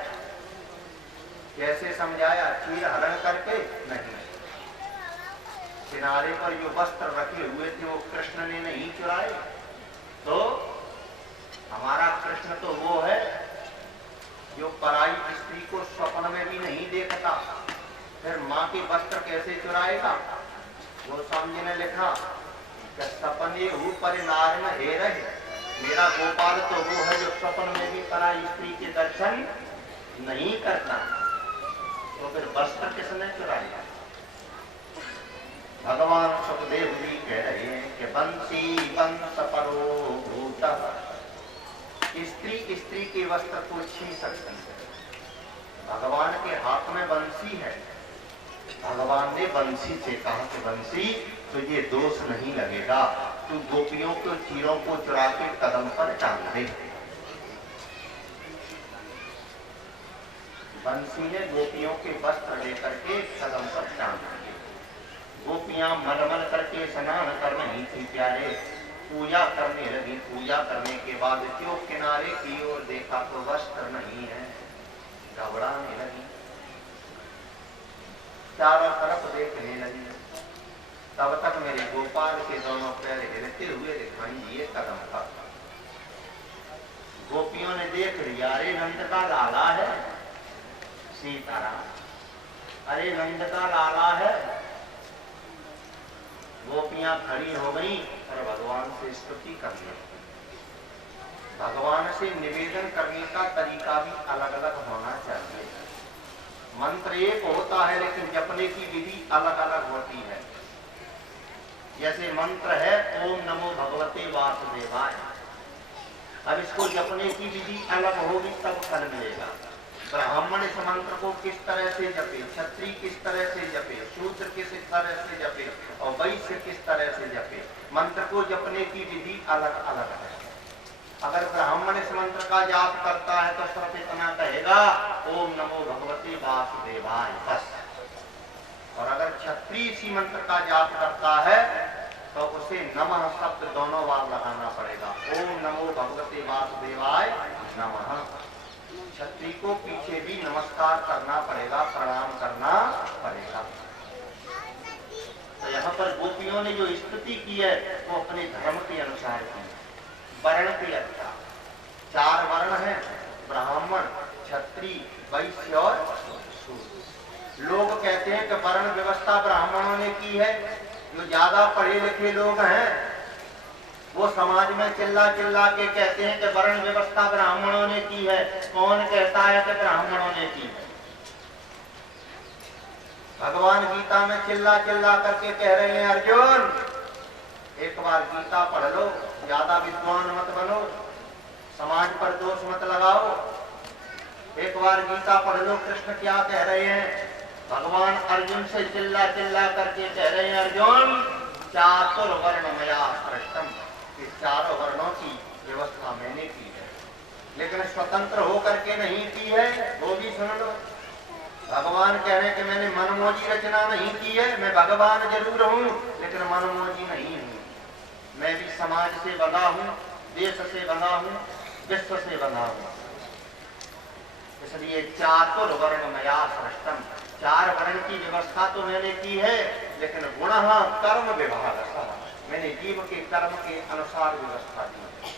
कैसे समझाया? चीर हरण करके नहीं, किनारे पर जो वस्त्र रखे हुए थे वो कृष्ण ने नहीं चुराए। तो हमारा कृष्ण तो वो है जो पराई स्त्री को स्वप्न में भी नहीं देखता, फिर माँ के वस्त्र कैसे चुराएगा? गोस्वामी जी ने लिखा कि सपने ऊपर नार में हे रहे, मेरा गोपाल तो वो है जो सपन में भी पराई स्त्री के दर्शन नहीं करता। तो फिर वस्त्र किसने चुराया? भगवान सुखदेव जी कह रहे हैं कि बंसी बंस परो भूतः, स्त्री स्त्री के वस्त्र को छीन सकती है। भगवान के हाथ में बंसी है, भगवान ने बंसी से कहा कि बंसी तो ये दोष नहीं लगेगा, तू गोपियों के चीरों को चुरा के कदम पर टांग दे। बंसी ने गोपियों के वस्त्र लेकर के कदम पर टांग दिए। गोपियां मलमल करके स्नान कर रही थी प्यारे, पूजा करने लगी। पूजा करने के बाद क्यों किनारे की ओर देखा तो वस्त्र नहीं है, घबराने लगी, चारों तरफ देखने लगी। तब तक मेरे गोपाल के दोनों पैर हिलते हुए दिखाई दिए कदम पर। गोपियों ने देख लिया, अरे नंद का लाला है सीताराम, अरे नंद का लाला है। गोपियां खड़ी हो गई और भगवान से स्तुति करने लगी। भगवान से निवेदन करने का तरीका भी अलग अलग होना चाहिए। मंत्र एक होता है लेकिन जपने की विधि अलग अलग होती है। जैसे मंत्र है ओम नमो भगवते वासुदेवाय, अब इसको जपने की विधि अलग होगी तब फल मिलेगा। ब्राह्मण इस मंत्र को किस तरह से जपे, क्षत्रिय किस तरह से जपे, शूद्र किस तरह से जपे और वैश्य किस तरह से जपे, मंत्र को जपने की विधि अलग अलग है। अगर ब्राह्मण इस मंत्र का जाप करता है तो सिर्फ इतना कहेगा ओम नमो भगवते वासुदेवाय बस। और अगर क्षत्रिय इसी मंत्र का जाप करता है तो उसे नमः शब्द दोनों बार लगाना पड़ेगा, ओम नमो भगवते वासुदेवाय नमः। क्षत्रिय को पीछे भी नमस्कार करना पड़ेगा, प्रणाम करना पड़ेगा। तो यहाँ पर गोपियों ने जो स्तुति की है वो अपने धर्म के अनुसार की, वर्ण के अनुसार। 4 वर्ण हैं, ब्राह्मण, क्षत्रिय, वैश्य और शूद्र। लोग कहते हैं कि वर्ण व्यवस्था ब्राह्मणों ने की है। जो ज्यादा पढ़े लिखे लोग हैं वो समाज में चिल्ला चिल्ला के कहते हैं कि वर्ण व्यवस्था ब्राह्मणों ने की है। कौन कहता है कि ब्राह्मणों ने की है? भगवान गीता में चिल्ला चिल्ला करके कह रहे हैं अर्जुन एक बार गीता पढ़ लो, ज्यादा विद्वान मत बनो, समाज पर दोष मत लगाओ। एक बार गीता पढ़ लो, कृष्ण क्या कह रहे हैं। भगवान अर्जुन से चिल्ला चिल्ला करके कह रहे हैं अर्जुन चातुर्वर्ण मया सृष्टम, इस 4 वर्णों की व्यवस्था मैंने की है, लेकिन स्वतंत्र होकर के नहीं की है। वो भी सुन लो, भगवान कह रहे हैं कि मैंने मनमोजी रचना नहीं की है। मैं भगवान जरूर हूँ लेकिन मनमोजी नहीं हूँ। मैं भी समाज से बंधा हूँ, देश से बंधा हूँ, विश्व से बंधा हूँ। इसलिए चातुर्वर्ण मया सृष्टम, 4 वर्ण की व्यवस्था तो मैंने की है, लेकिन गुण कर्म विभाग, मैंने जीव के कर्म के अनुसार व्यवस्था की है।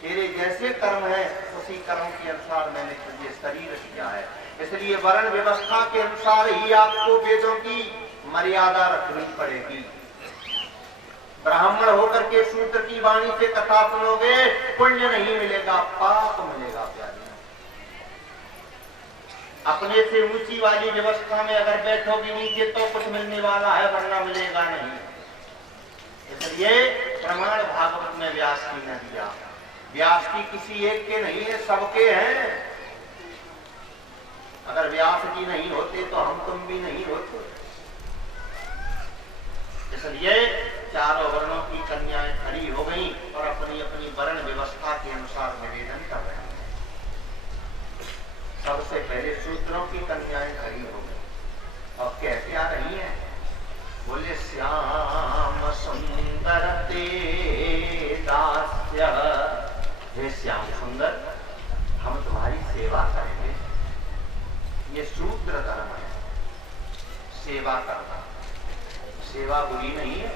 तेरे जैसे कर्म है उसी कर्म के अनुसार मैंने तुझे शरीर दिया है। इसलिए वर्ण व्यवस्था के अनुसार ही आपको वेदों की मर्यादा रखनी पड़ेगी। ब्राह्मण होकर के शूद्र की वाणी से कथा सुनोगे, पुण्य नहीं मिलेगा, पाप मिलेगा प्यारे। अपने से ऊंची वाली व्यवस्था में अगर बैठोगी नीचे तो कुछ मिलने वाला है, वरना मिलेगा नहीं। इसलिए प्रमाण भागवत में व्यास की ने दिया। व्यास की किसी एक के नहीं है, सबके हैं। अगर व्यास जी नहीं होते तो हम तुम भी नहीं होते। इसलिए 4 वर्णों की कन्याएं खड़ी हो गई और अपनी अपनी वर्ण व्यवस्था के अनुसार निवेदन कर रहे हैं। सबसे पहले शूद्रों की कन्याएं खड़ी हो गई और कह क्या रही हैं? बोले श्याम सुंदर ते दास्य, हे श्याम सुंदर हम तुम्हारी सेवा करेंगे। ये शूद्र धर्म है, सेवा करना। सेवा बुरी नहीं है,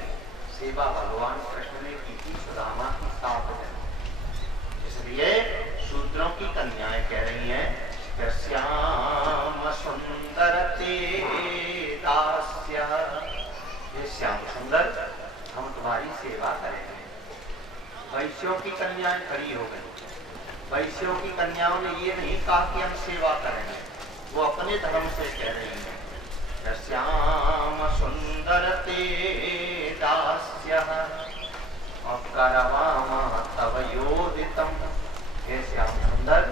सेवा भगवान कृष्ण ने की थी सुदामा की 7 जन्म। इसलिए शूद्रों की कन्याएं कह रही हैं श्याम सुंदर ते दास्य, ये श्याम सुंदर, हम तुम्हारी सेवा करेंगे। वैश्यों की कन्याएं खड़ी हो गई। वैश्यों की कन्याओं ने ये नहीं कहा कि हम सेवा करेंगे, वो अपने धर्म से कह रही हैं श्याम सुंदर ते दास्यः अपकरवाम तव योदितम। हे श्याम सुंदर,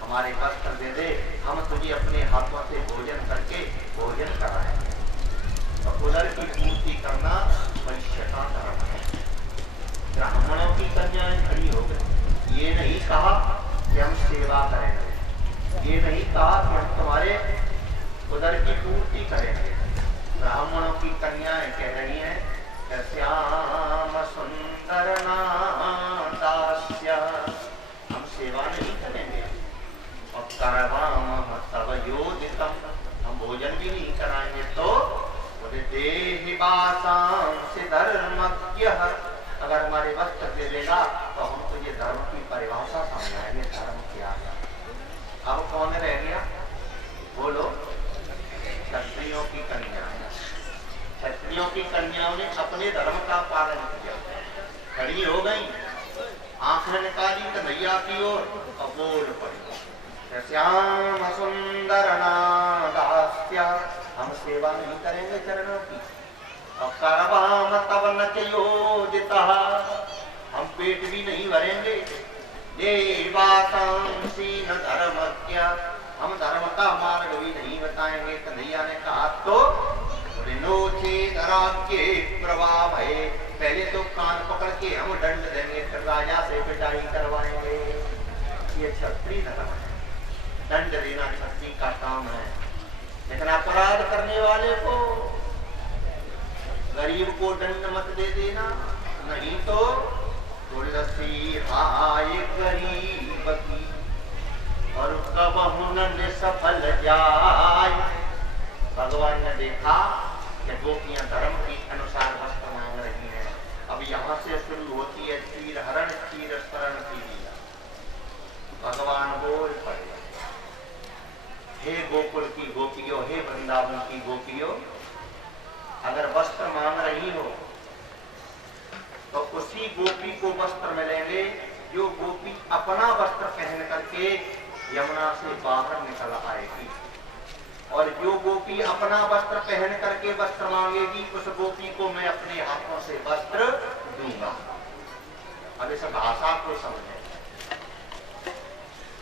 हमारे वस्त्र दे दे, हम तुझे अपने हाथों से भोजन करके भोजन कराएंगे। तो उदर की पूर्ति करना वैश्य का धर्म है। ब्राह्मणों की कन्याएं खड़ी हो गई। ये नहीं कहा कि हम सेवा करेंगे, ये नहीं कहा कि हम तुम्हारे उदर की पूर्ति करेंगे। ब्राह्मणों की कन्याएं कह रही हैं श्याम सुंदर दास्य, हम सेवा नहीं करेंगे। और करवाम तव योदितम, हम भोजन भी नहीं कराएंगे। तो बोले देहि वासांसि धर्मज्ञः, अगर हमारे वस्त्र दे देगा तो हम तुझे धर्म की परिभाषा समझाएंगे, धर्म क्या है। अब कौन रह गया? बोलो। क्षत्रियों की कन्याएं। क्षत्रियों की कन्याओं ने अपने धर्म का पालन किया, खड़ी हो गई, आंखें निकाली कन्हैया की ओर और बोल पड़ी श्याम सुंदर दास्य, हम सेवा नहीं करेंगे चरणों की। और करवाम तव न योदितः, हम पेट भी नहीं भरेंगे। देवासांसि न धर्मज्ञ, हम धर्म का मार्ग भी नहीं बताएंगे। कन्हैया ने कहा तो राज्य प्रभाव है, पहले तो कान पकड़ के हम दंड देंगे, फिर राजा से पिटाई करवाएंगे। ये क्षत्रिय धर्म है, दंड देना क्षत्रिय का काम है। लेकिन अपराध करने वाले को, गरीब को दंड मत दे देना, नहीं तो तुलसी हाय गरीब की और कबहु न सफल जाए। भगवान ने देखा कि गोपियां धर्म के अनुसार वस्त्र मांग रही हैं। अब यहाँ से शुरू होती है क्षीर हरण क्षीर शरण की लीला। भगवान बोल पड़े, हे गोकुल की गोपियों, हे वृंदावन की गोपियों, अगर वस्त्र मांग रही हो तो उसी गोपी को वस्त्र मिलेंगे जो गोपी अपना वस्त्र पहन करके यमुना से बाहर निकल आएगी। और जो गोपी अपना वस्त्र पहन करके वस्त्र मांगेगी, उस गोपी को मैं अपने हाथों से वस्त्र दूंगा। अब इस भाषा को समझें,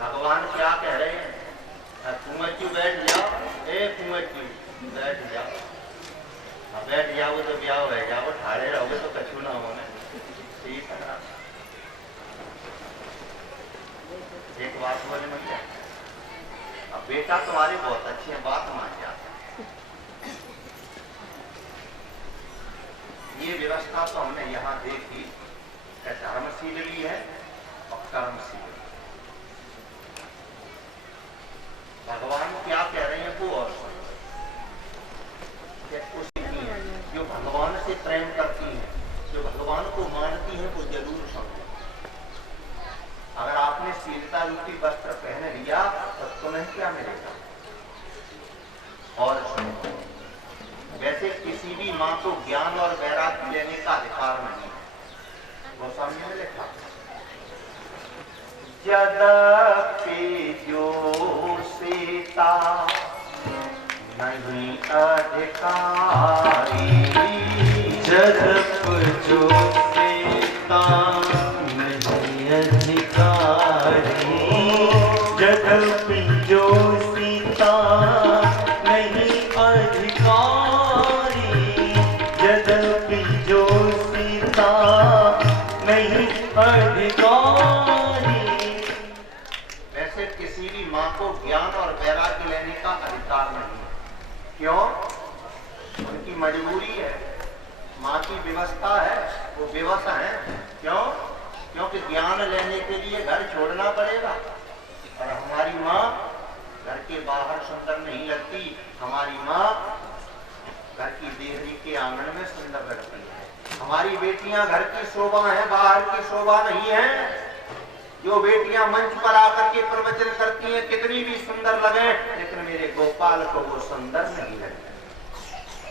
भगवान क्या कह रहे हैं? कुंवर जी बैठ जाओ, ए कुंवर जी बैठ जाओ, बैठ जाओगे तो ब्याह हो जाओ, ठाड़े रहोगे तो कछु ना होने। ठीक है, एक बात बोले मत क्या, अब बेटा तुम्हारी बहुत अच्छी है, बात मान जाते। ये व्यवस्था तो हमने यहाँ देखी, धर्मशील भी है और कर्मशील। भगवान क्या कह रहे हैं वो और जो भगवान से प्रेम करती है, जो भगवान को मानती है, वो जरूर समझे। अगर आपने शीलता रूपी वस्त्र पहन लिया तो तुम्हें क्या मिलेगा? और वैसे किसी भी माँ को ज्ञान और वैराग्य लेने का अधिकार नहीं है। वो सामने में लिखा, यद्यपि जो सीता नहीं अधिकारी, जदप जो सीता नहीं अधिकारी, जदप जो सीता नहीं अधिकारी, जदप जो सीता नहीं अधिकारी। वैसे किसी भी माँ को ज्ञान और वैराग्य लेने का अधिकार नहीं है। क्यों? उनकी मजबूरी है, माँ की व्यवस्था है, वो विवश है। क्यों? क्योंकि ज्ञान लेने के लिए घर छोड़ना पड़ेगा। और हमारी माँ घर के बाहर सुंदर नहीं लगती, हमारी माँ घर की देहरी के आंगन में सुंदर लगती है। हमारी बेटियां घर की शोभा है, बाहर की शोभा नहीं है। जो बेटियां मंच पर आकर के प्रवचन करती हैं कितनी भी सुंदर लगे, लेकिन मेरे गोपाल को वो सुंदर नहीं लगती।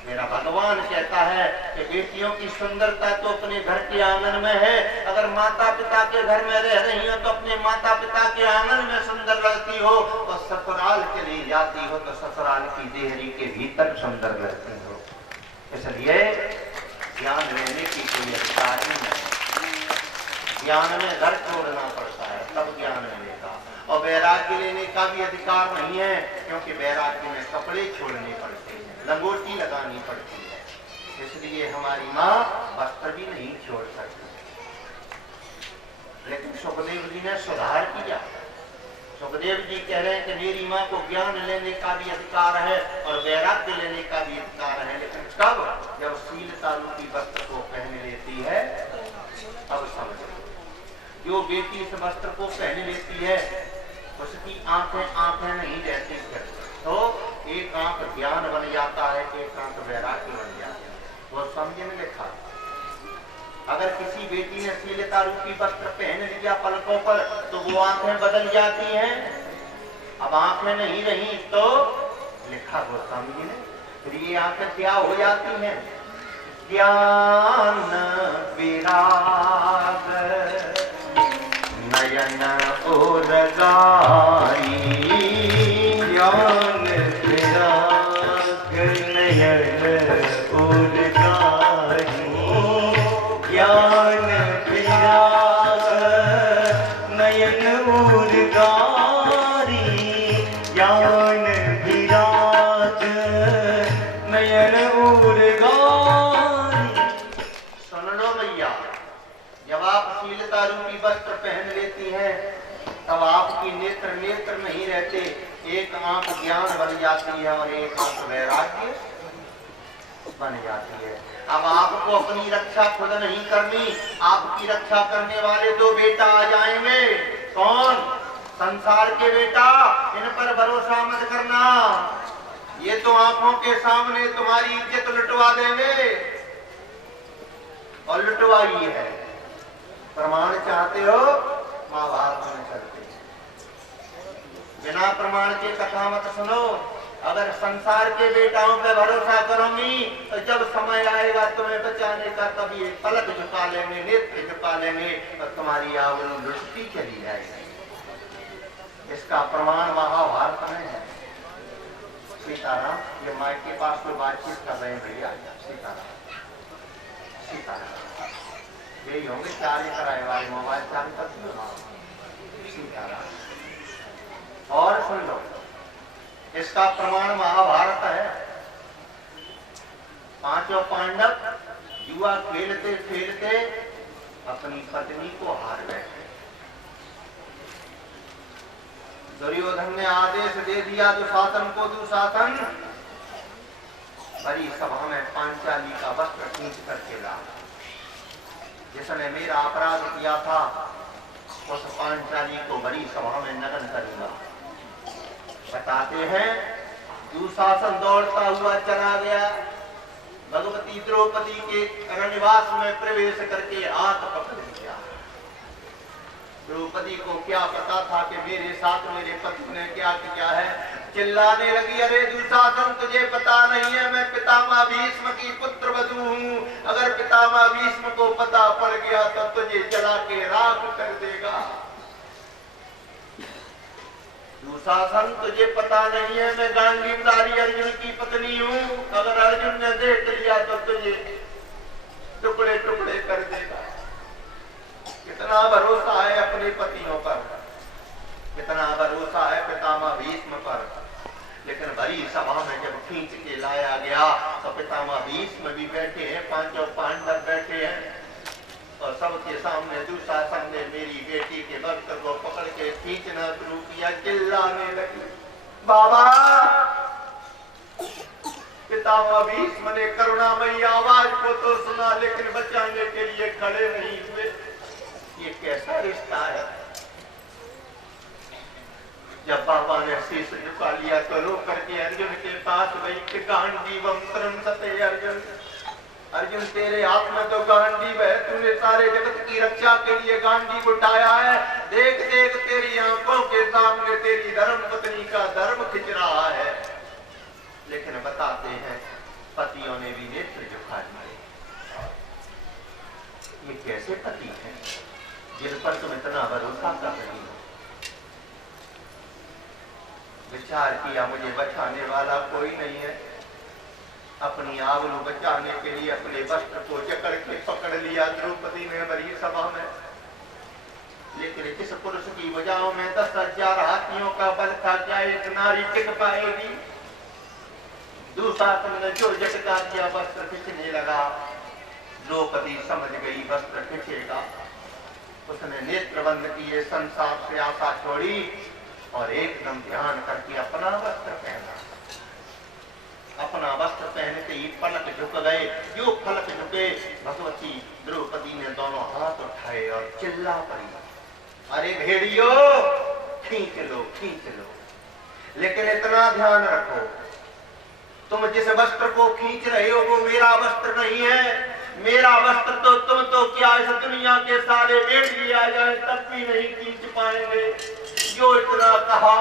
मेरा भगवान कहता है कि बेटियों की सुंदरता तो अपने घर के आंगन में है। अगर माता पिता के घर में रह रही हो तो अपने माता पिता के आंगन में सुंदर लगती हो, और ससुराल के लिए जाती हो तो ससुराल की देहरी के भीतर सुंदर लगती हो। इसलिए ज्ञान लेने की कोई अधिकार ही नहीं। ज्ञान में घर छोड़ना पड़ता है तब ज्ञान मिलेगा, और वैराग्य लेने का भी अधिकार नहीं है, क्योंकि वैराग्य में कपड़े छोड़ने पड़ते हैं, लंगोटी लगानी पड़ती है। इसलिए हमारी माँ वस्त्र भी नहीं छोड़ सकती। लेकिन सुखदेव जी ने सुधार किया। सुखदेव जी कह रहे हैं कि मेरी माँ को ज्ञान लेने का भी अधिकार है और वैराग्य लेने का भी अधिकार है, लेकिन कब? जब शीलता रूपी वस्त्र को पहन लेती है अब समझो। जो बेटी इस वस्त्र को पहन लेती है उसकी आंखें नहीं रहती फिर, तो एक आंख ज्ञान बन जाता है, एक आंख वैराग्य बन जाता है। वो समझे में लिखा। अगर किसी बेटी ने शीलता रूपी वस्त्र पहन लिया पलकों पर तो वो आंखें बदल जाती हैं। अब आंखें नहीं रही तो लिखा गोस्वामी जी ने, फिर ये आंखें क्या हो जाती हैं? ज्ञान विराग नयन उरगारी, ज्ञान विराग नयन उरगारी, ज्ञान विराग नयन उरगारी, ज्ञान विराग नयन उरगारी। सुन लो भैया, जब आप शीलता रूपी वस्त्र पहन लेती हैं तब आपकी नेत्र नहीं रहते, एक आंख ज्ञान बन जाती है और एक आंख वैराग्य बन जाती है। अब आपको अपनी रक्षा खुद नहीं करनी, आपकी रक्षा करने वाले दो बेटा आ जाएंगे। कौन? संसार के बेटा। इन पर भरोसा मत करना, ये तो आंखों के सामने तुम्हारी इज्जत लुटवा देंगे, और लुटवाई है। प्रमाण चाहते हो? महाभारत में चलते, बिना प्रमाण के कथा मत सुनो। अगर संसार के बेटाओं पे भरोसा करोगी तो जब समय आएगा तुम्हें बचाने का तभी पलक झुका लेंगे, नेत्र झुका लेंगे, तो तुम्हारी आबरू लुटती चली जाएगी। इसका प्रमाण महाभारत में है। सीताराम, ये माई के पास कोई बातचीत कर रहे हैं भैया। सीताराम, सीताराम, यही होंगे चार्ज कराए वाले, मोबाइल चार्ज कर दो। सीताराम। और सुन लो, इसका प्रमाण महाभारत है। पांचों पांडव जुआ खेलते खेलते अपनी पत्नी को हार बैठे। दुर्योधन ने आदेश दे दिया दुशासन को, दुशासन बड़ी सभा में पांचाली का वस्त्र खींच करके ला। जिसने मेरा अपराध किया था उस पांचाली को बड़ी सभा में नग्न करूंगा। बताते हैं दुशासन दौड़ता हुआ चला गया, भगवती द्रौपदी के रनिवास में प्रवेश करके हाथ पकड़ लिया। द्रौपदी को क्या पता था कि मेरे साथ मेरे पति ने क्या किया है। चिल्लाने लगी, अरे दुशासन तुझे पता नहीं है मैं पितामह भीष्म की पुत्र वधू हूँ। अगर पितामह भीष्म को पता पड़ गया तो तुझे जला के राख कर देगा। दुशासन तुझे पता नहीं है मैं गांडीवधारी अर्जुन की पत्नी हूँ। अगर अर्जुन ने देख लिया तो तुझे टुकड़े टुकड़े कर देगा। कितना भरोसा है अपने पतियों पर, कितना भरोसा है पितामह भीष्म पर। लेकिन बड़ी सभा में जब खींच के लाया गया तो पितामह भीष्म भी बैठे हैं, पांचों पांडव बैठे हैं, और सबके सामने दुशासन ने मेरी बेटी के वस्त्र को पकड़ के खींचना शुरू किया। चिल्लाने लगी, बाबा। पितामह भीष्म ने करुणामयी आवाज को तो सुना लेकिन बचाने के लिए खड़े नहीं हुए। ये कैसा रिश्ता है? जब बाबा ने शीश झुका लिया तो रो करके अर्जुन के पास गई। गांडीवम त्रंसते अर्जुन, अर्जुन तेरे हाथ में तो गांडीव है, तूने सारे जगत की रक्षा के लिए गांडीव उठाया है। देख देख तेरी आंखों के सामने तेरी धर्म पत्नी का धर्म खिंच रहा है। लेकिन बताते हैं पतियों ने भी नेत्र झुका दिए। ये कैसे पति हैं जिन पर तुम इतना भरोसा कर रही हो? विचार किया मुझे बचाने वाला कोई नहीं है। अपनी आबरू बचाने के लिए अपने वस्त्र को जकड़ के पकड़ लिया द्रौपदी ने बड़ी सभा में। लेकिन जिस पुरुष की भुजाओं में 10,000 हाथियों का बल था, क्या एक नारी टिक पाएगी? दूसरा तुमने जो झटका दिया, वस्त्र खींचने लगा। द्रौपदी समझ गई वस्त्र खींचेगा। उसने नेत्र बंद किए, संसार से आशा छोड़ी और एकदम ध्यान करके अपना वस्त्र पहना। अपना वस्त्र पहनते ही पलक झुक गए। जो पलक झुके, भगवती द्रौपदी ने दोनों हाथ उठाए और चिल्ला पड़ी, अरे भेड़ियो, खींच लो, खींच लो। लेकिन इतना ध्यान रखो, तुम जिस वस्त्र को खींच रहे हो वो मेरा वस्त्र नहीं है। मेरा वस्त्र तो तुम तो क्या इस दुनिया के सारे भेड़िए आ जाए तब भी नहीं खींच पाएंगे। जो इतना कहा,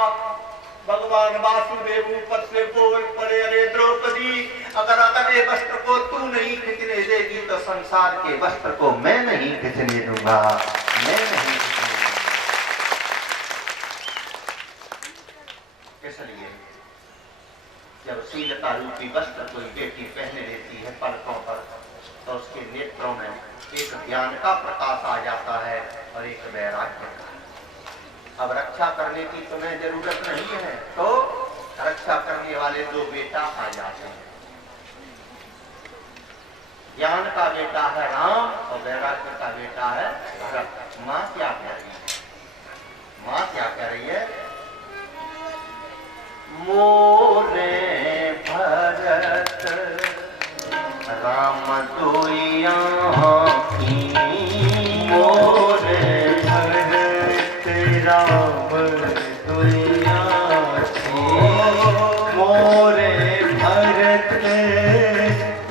भगवान वासुदेव ऊपर से बोल पड़े, अरे द्रौपदी, अगर अपने वस्त्र को तू नहीं खींचने देगी तो संसार के वस्त्र को मैं नहीं खींचने दूंगा, मैं नहीं खींचने दूंगा। इसलिए जब शीलता रूपी वस्त्र कोई बेटी पहने लेती है पलकों पर, तो उसके नेत्रों में एक ज्ञान का प्रकाश आ जाता है और एक वैराग्य का। अब रक्षा करने की तुम्हें जरूरत नहीं है, तो रक्षा करने वाले दो बेटा आ जाते हैं। ज्ञान का बेटा है राम और वैराग्य का बेटा है भरत। माँ क्या कह रही है? माँ क्या कह रही है? मोरे भरत राम दुइया की, मोरे भरत राम दुइया की, मोरे भरत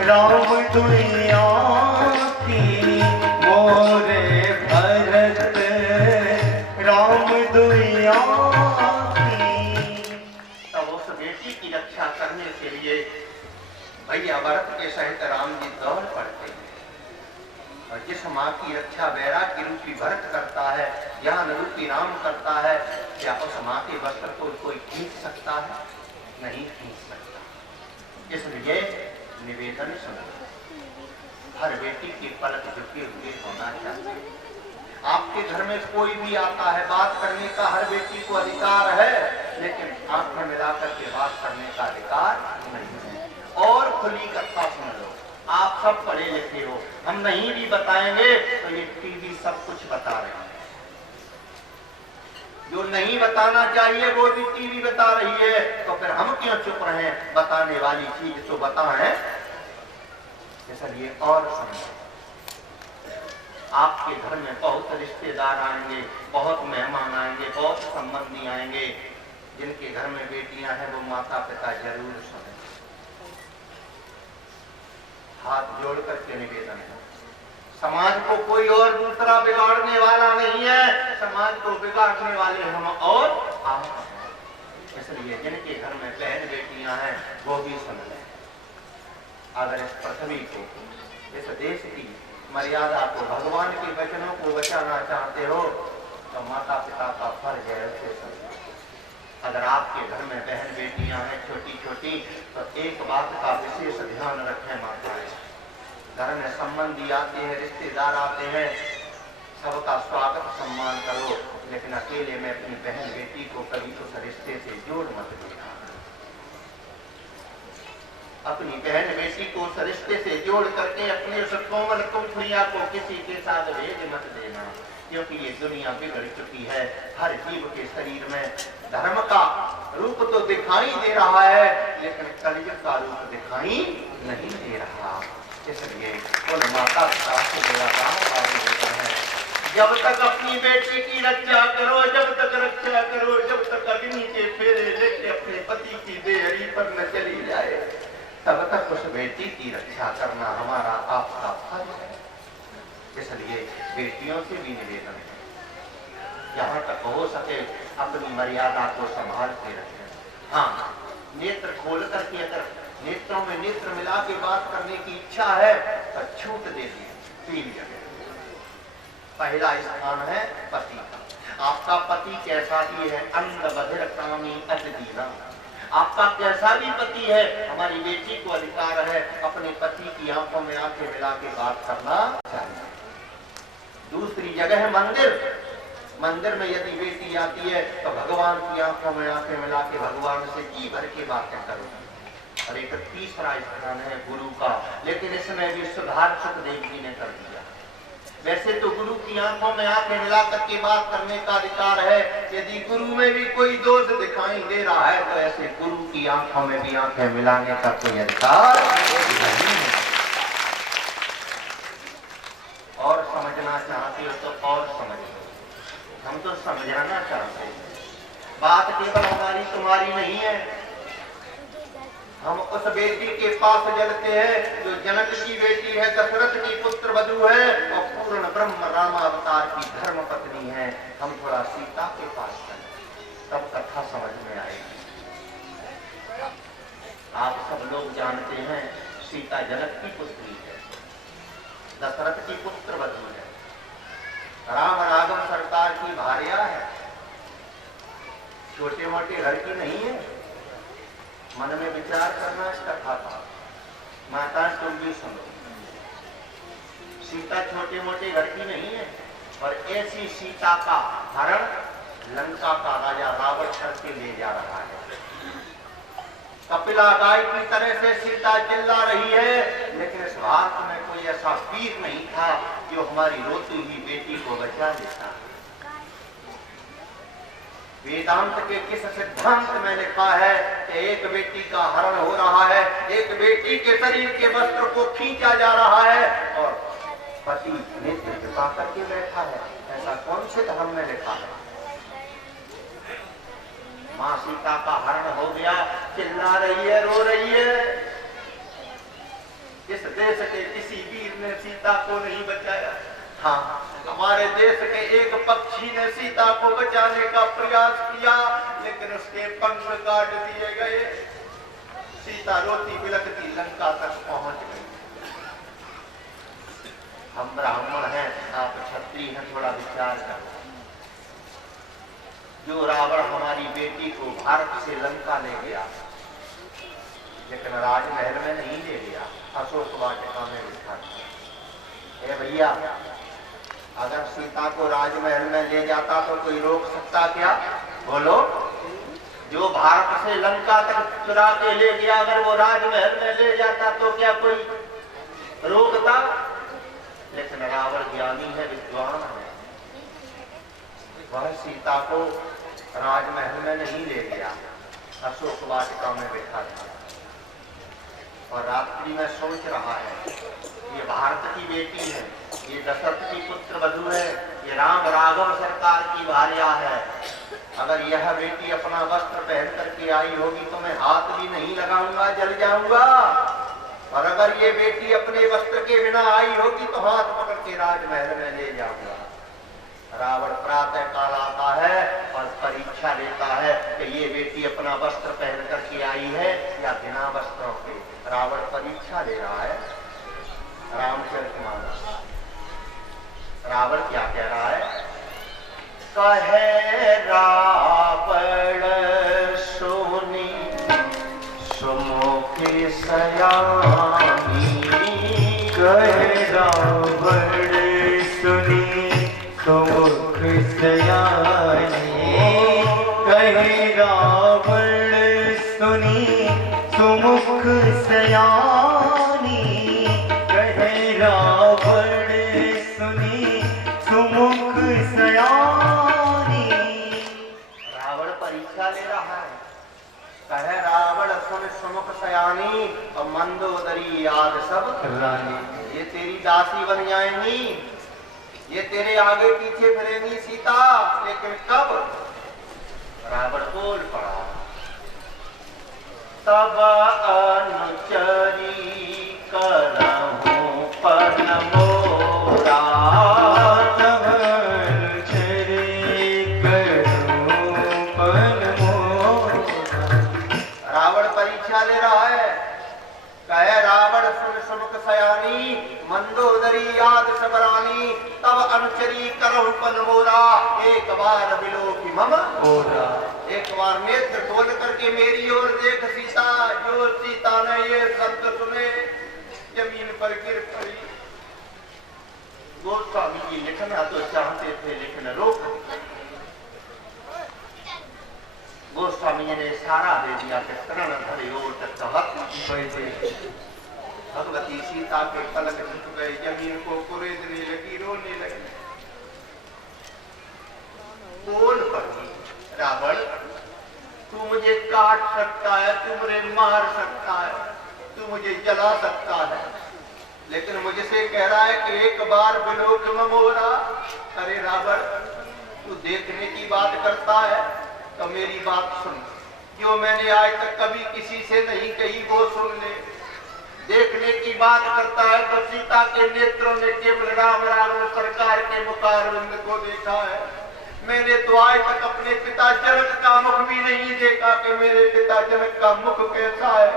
राम दुइया की, मोरे भरत राम दुइया की। तब उस बेटी की रक्षा करने के लिए भैया भरत के सहित राम जी दौड़ पड़ते हैं। और जिस माँ की रक्षा वैराग्य रूपी भरत करता है, ज्ञान रूपी राम करता है, क्या उस माँ के वस्त्र को कोई खींच सकता है? नहीं खींच सकता। इसलिए निवेदन सुनो, हर बेटी के पलक झुके हुए होना चाहिए। आपके घर में कोई भी आता है, बात करने का हर बेटी को अधिकार है, लेकिन आंखें मिलाकर के बात करने का अधिकार नहीं है। और खुली कथा सुन लो, आप सब पढ़े लिखे हो, हम नहीं भी बताएंगे तो ये टीवी सब कुछ बता रहे हैं। जो नहीं बताना चाहिए वो भी टीवी बता रही है, तो फिर हम क्यों चुप रहे? बताने वाली चीज तो बताएं। इसलिए और समझो, आपके घर में बहुत रिश्तेदार आएंगे, बहुत मेहमान आएंगे, बहुत संबंधी आएंगे। जिनके घर में बेटियां हैं वो माता पिता जरूर सुने। हाथ जोड़ करके निवेदन है, समाज को कोई और दूसरा बिगाड़ने वाला नहीं है, समाज को बिगाड़ने वाले हम और आप हैं। इसलिए जिनके घर में बहन बेटियां हैं वो भी सुन लें। अगर इस पृथ्वी को, इस देश की मर्यादा को, भगवान के वचनों को बचाना चाहते हो तो माता पिता का फर्ज है उसे सुनो। अगर आपके घर में बहन बेटियां हैं छोटी छोटी, तो एक बात का विशेष ध्यान रखें माताएं। घर में संबंधी आते हैं, रिश्तेदार आते हैं, सबका स्वागत सम्मान करो, लेकिन अकेले में अपनी बहन बेटी को कभी उस रिश्ते से जोड़ मत देना। अपनी बहन बेटी को उस रिश्ते से जोड़ करके अपने उस कोमल कुंठिया को किसी के साथ भेज मत देना, क्योंकि ये दुनिया बिगड़ चुकी है। हर जीव के शरीर में धर्म का रूप तो दिखाई दे रहा है, लेकिन कलयुग का रूप दिखाई नहीं दे रहा। इसलिए कुल माता पिता से मेरा गाँव होता है, जब तक अपनी बेटी की रक्षा करो, जब तक रक्षा करो, जब तक अग्नि के फेरे लेके अपने पति की देहरी पर न चली जाए, तब तक उस बेटी की रक्षा करना हमारा आपका फर्ज है। इसलिए बेटियों से भी निवेदन है, जहाँ तक हो सके अपनी मर्यादा को संभाल के रखें। हाँ, नेत्र खोल करके अगर नेत्रों में नेत्र मिला के बात करने की इच्छा है तो छूट दे दी। 3 जगह। पहला स्थान है पति का। आपका पति कैसा भी है, अंध बधिर कामी अति दीना, आपका कैसा भी पति है, हमारी बेटी को अधिकार है अपने पति की आंखों में आंखें मिला के बात करना चाहिए। दूसरी जगह है मंदिर। मंदिर में यदि बेटी आती है तो भगवान की आंखों में आंखें मिला के भगवान से जी भर के बातें करो। और एक तीसरा स्थान है गुरु का, लेकिन इसमें भी सुधार सुखदेव जी ने कर दिया। वैसे तो गुरु की आंखों में आंखें मिला करके बात करने का अधिकार है, यदि गुरु में भी कोई दोष दिखाई दे रहा है तो ऐसे गुरु की आंखों में भी आंखें मिलाने का कोई अधिकार नहीं है। और समझना चाहते हो तो और समझो, हम तो समझाना चाहते हैं। बात केवल हमारी तुम्हारी नहीं है। हम उस बेटी के पास जलते हैं जो जनक की बेटी है, दशरथ की पुत्र वधू है और पूर्ण ब्रह्म रामावतार की धर्म पत्नी है। हम थोड़ा सीता के पास चलें, तब कथा समझ में आएगी। आप सब लोग जानते हैं सीता जनक की पुत्री है, दशरथ की पुत्र वधू है, राम राघव सरकार की भार्या है, छोटे मोटे घर की नहीं है। मन में विचार करना इस कथा का। माता तुम भी सुनो, सीता छोटे मोटे घर की नहीं है। और ऐसी सीता का हरण लंका का राजा रावण करके ले जा रहा है। कपिला गाय की तरह से सीता चिल्ला रही है, लेकिन इस भारत में कोई ऐसा वीर नहीं था जो हमारी रोती हुई बेटी को बचा देता। वेदांत के किस सिद्धांत में लिखा है कि एक बेटी का हरण हो रहा है, एक बेटी के शरीर के वस्त्र को खींचा जा रहा है और पति नेत्र झुका करके बैठा है? ऐसा कौन से धर्म में लिखा है? मां सीता का हरण हो गया, चिल्ला रही है, रो रही है। इस देश के किसी वीर ने सीता को नहीं बचाया। हाँ, हमारे देश के एक पक्षी ने सीता को बचाने का प्रयास किया, लेकिन उसके पंख काट दिए गए। सीता रोती बिलखती लंका तक पहुंच गई। हम ब्राह्मण हैं, आप क्षत्रिय हैं, थोड़ा विचार करो। जो रावण हमारी बेटी को भारत से लंका ले गया, लेकिन राजमहल में नहीं ले गया, अशोक वाटिका में बिठा दिया। भैया, अगर सीता को राजमहल में ले जाता तो कोई रोक सकता क्या? बोलो। जो भारत से लंका तक चुरा के ले गया, अगर वो राजमहल में ले जाता तो क्या कोई रोकता? लेकिन रावण ज्ञानी है, विद्वान है, वह सीता को राजमहल में नहीं ले गया, अशोक वाटिका में बैठा था। और रात्रि में सोच रहा है, ये भारत की बेटी है, ये दशरथ की पुत्र वधू है, ये राम राघव सरकार की भार्या है। अगर यह बेटी अपना वस्त्र पहन करके आई होगी तो मैं हाथ भी नहीं लगाऊंगा, जल जाऊंगा। और अगर ये बेटी अपने वस्त्र के बिना आई होगी तो हाथ पकड़ के राजमहल में ले जाऊंगा। रावण प्रातः काल आता है और परीक्षा लेता है कि ये बेटी अपना वस्त्र पहन करके आई है या बिना वस्त्रों के। रावण परीक्षा ले रहा है। रामचरितमानस। रावण क्या कह रहा है? कहे रावण सोनी सुमुख सयानी, कहे रावण सुनी सुमुख सयानी, कहे रावण सुनी सुमुख सयानी, कहे रावण सुनी सुमुख सयानी। रावण परीक्षा ले रहा है। कहे रावण सुन सुमुख सयानी और मंदोदरी याद सब रानी। ये तेरी दासी बन जाएंगी, ये तेरे आगे पीछे फिरेंगी सीता, लेकिन कब? रावण बोल पड़ा, तब अनुचरी करहूं पन मोरा, तब अनुचरी करहूं पन मोरा। रावण परीक्षा ले रहा है मंदोदरी याद सबरानी तब अनुचरी करहु पन मोरा एक बार बिलोकी मम ओरा। एक बार नेत्र खोल करके मेरी ओर देख सीता। जो सीता ने ये शब्द सुने जमीन पर गिर पड़ी। गोस्वामी जी लिखना तो चाहते थे लेकिन रोक। गोस्वामी ने सारा दे दिया कि शरण धरे ओट कहत। भगवती सीता के पलक झुक गए, जमीन को कुरेदने लगी, रोने लगी। बोल पड़ी, रावण तू मुझे काट सकता है, तू मुझे मार सकता है, तू मुझे जला सकता है, लेकिन मुझसे कह रहा है कि एक बार बिलोक मोरा। अरे रावण तू देखने की बात करता है तो मेरी बात सुन। जो मैंने आज तक कभी किसी से नहीं कही वो सुन ले। देखने की बात करता है तो सीता के नेत्रों ने केवल राम रावण सरकार के मुखारविंद को देखा है। मैंने तो आज तक अपने पिता जनक का मुख भी नहीं देखा कि मेरे पिता जनक का मुख कैसा है।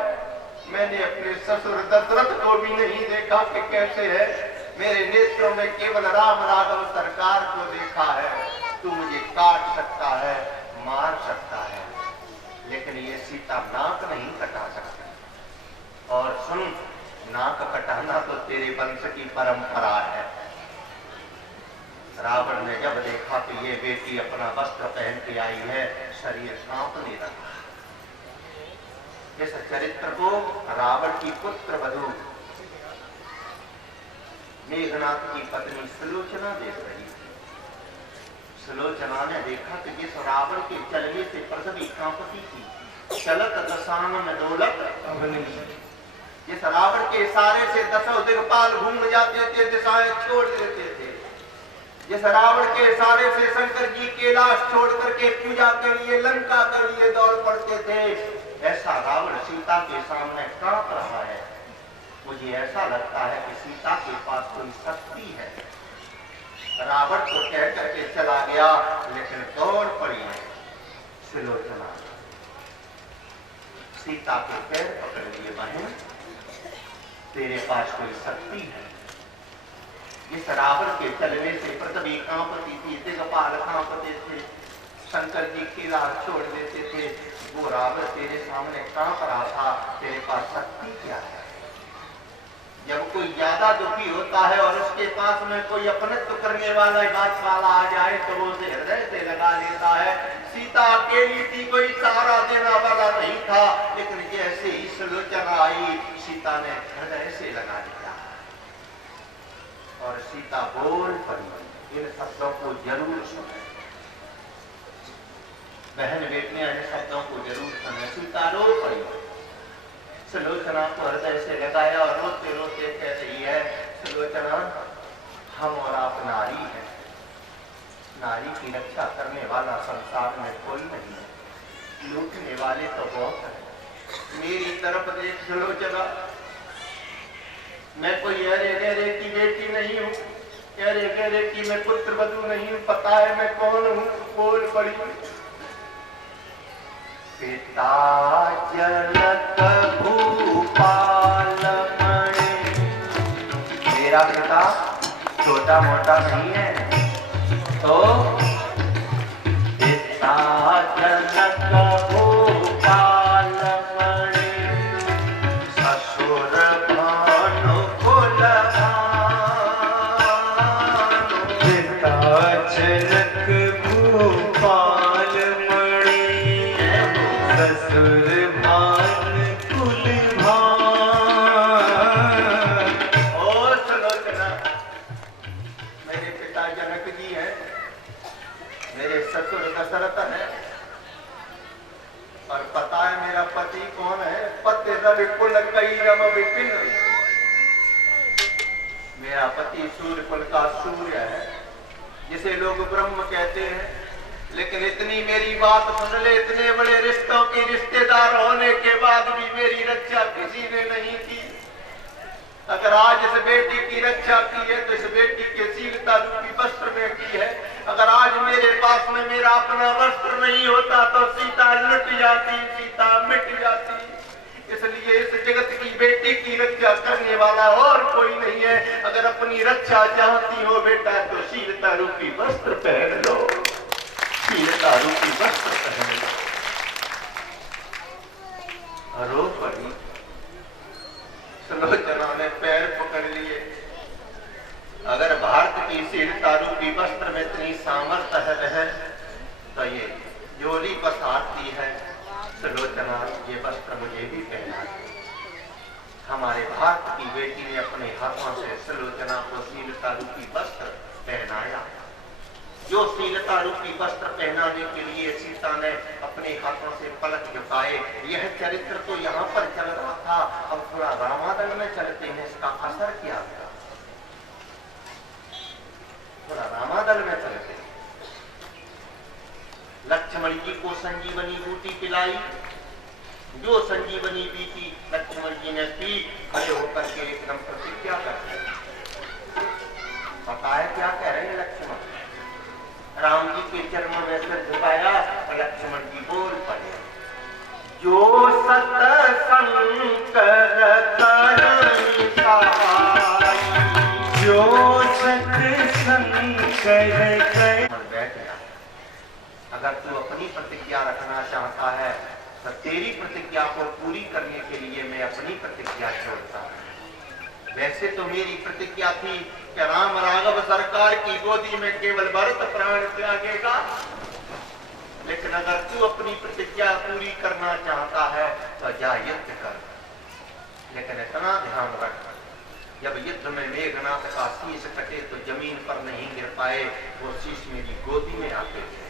मैंने अपने ससुर दशरथ को भी नहीं देखा कि कैसे है। मेरे नेत्रों ने केवल राम राघव सरकार को देखा है। तू मुझे काट सकता है, मार सकता है, लेकिन ये सीता नाक नहीं कटा सकता। और सुन, नाक कटाना तो तेरे वंश की परंपरा है। रावण ने जब देखा कि ये बेटी अपना वस्त्र पहन के आई है, शरीर कांपने लगा। इस चरित्र को रावण की पुत्र वधू मेघनाथ की पत्नी सुलोचना देख रही थी। सुलोचना ने देखा कि जिस रावण के चलने से पृथ्वी कांपती थी, चलत दशान में दौलत, जिस रावण के इशारे से दसों दिक्पाल घूम जाते थे, दिशाएं छोड़ देते थे, जिस रावण के इशारे से शंकर जी कैलाश छोड़ करके पूजा के लिए लंका के लिए दौड़ पड़ते थे, ऐसा रावण सीता के सामने कांप रहा है। मुझे ऐसा लगता है कि सीता के पास कोई शक्ति है। रावण को कह करके चला गया, लेकिन दौड़ पड़ी है सुलोचना। सीता के पैर पकड़ लिए, बहन तेरे पास कोई शक्ति है। इस रावण के चलने से पृथ्वी कांपती थी, दिक्पाल कांपते थे, शंकर जी कैलाश छोड़ देते थे, वो रावण तेरे सामने कांप रहा था। तेरे पास शक्ति क्या है? जब कोई ज्यादा दुखी होता है और उसके पास में कोई अपनत्व करने वाला बात वाला आ जाए तो वो उसे हृदय से लगा लेता है। सीता अकेली थी, कोई सहारा देना वाला नहीं था, लेकिन जैसे ही सुलोचना आई, सीता ने हृदय से लगा लिया और सीता बोल पड़ी। इन शब्दों को जरूर सुने बहन बेटियां, इन शब्दों को जरूर सुने। सीता रो पड़ी, सुलोचना को हृदय से लगाया और रोते रोते कह रही है, सुलोचना हम और आप नारी हैं, नारी की रक्षा करने वाला संसार में कोई नहीं है, लूटने वाले तो बहुत हैं। मेरी तरफ देख सुलोचना, मैं कोई अरे गहरे की बेटी नहीं हूँ, अरे गहरे की मैं पुत्र वधू नहीं हूँ, पता है मैं कौन हूँ? बोल पड़ी, पिता जनक भूपाल मणि। मेरा पिता छोटा मोटा नहीं है, तो पिता जनक भूपाल मणि, ससुर भानु कुल भानु। पिता जनक भूपाल मणि, ससुर भान कुल भान। ओ सुलोचना, मेरे पिता जनक जी हैं, मेरे ससुर दशरथ है, और पता है मेरा पति कौन है? पति रवि कुल कई रम विपिन। मेरा पति सूर्य कुल का सूर्य है, जिसे लोग ब्रह्म कहते हैं। लेकिन इतनी मेरी बात सुन ले, इतने बड़े रिश्तों के रिश्तेदार होने के बाद भी मेरी रक्षा किसी ने नहीं की। अगर आज इस बेटी की रक्षा की है तो इस बेटी के शीलता रूपी वस्त्र में की है। अगर आज मेरे पास में मेरा अपना वस्त्र नहीं होता तो सीता लुट जाती, सीता मिट जाती। इसलिए इस जगत की बेटी की रक्षा करने वाला और कोई नहीं है। अगर अगर अपनी रक्षा चाहती हो बेटा तो शीलता रूपी वस्त्र पहन लो, शीलता रूपी वस्त्र पहन लो। रो पड़ी। सुलोचना ने पैर पकड़ लिए। अगर भारत की शीलता रूपी वस्त्र में इतनी सामर्थ्य है बहन, तो ये जोली पसारती है। सुलोचना ये वस्त्र मुझे भी पहना है। हमारे भारत की बेटी ने अपने हाथों से सुलोचना को शीलता रूपी वस्त्र पहनाया। जो शीलता रूपी वस्त्र पहनाने के लिए सीता ने अपने हाथों से पलक झुकाए, यह चरित्र तो यहाँ पर चल रहा था। अब थोड़ा रामादल में चलते हैं, इसका असर क्या था। थोड़ा रामादल में चलते हैं। लक्ष्मण जी को संजीवनी बूटी पिलाई। जो संजीवनी बीती लक्ष्मण जी ने पी, खड़े होकर के एकदम प्रतिज्ञा करते हैं। पता है क्या कह रहे हैं लक्ष्मण? राम जी के चरणों में सिर झुकाया और लक्ष्मण जी बोल पड़े, जो सतसंग करनी सहाय, जो सत्संग कर। बैठ गया। अगर तू अपनी प्रतिज्ञा रखना चाहता है तो तेरी प्रतिज्ञा को पूरी करने के लिए मैं अपनी प्रतिज्ञा छोड़ता हूं। वैसे तो मेरी प्रतिज्ञा थी कि राम राघव सरकार की गोदी में केवल भरत प्राण त्यागेगा, लेकिन अगर तू अपनी प्रतिज्ञा पूरी करना चाहता है तो जा युद्ध कर। लेकिन इतना ध्यान रख, जब युद्ध में मेघनाथ का शीश कटे तो जमीन पर नहीं गिर पाए, वो शीश मेरी गोदी में आते थे।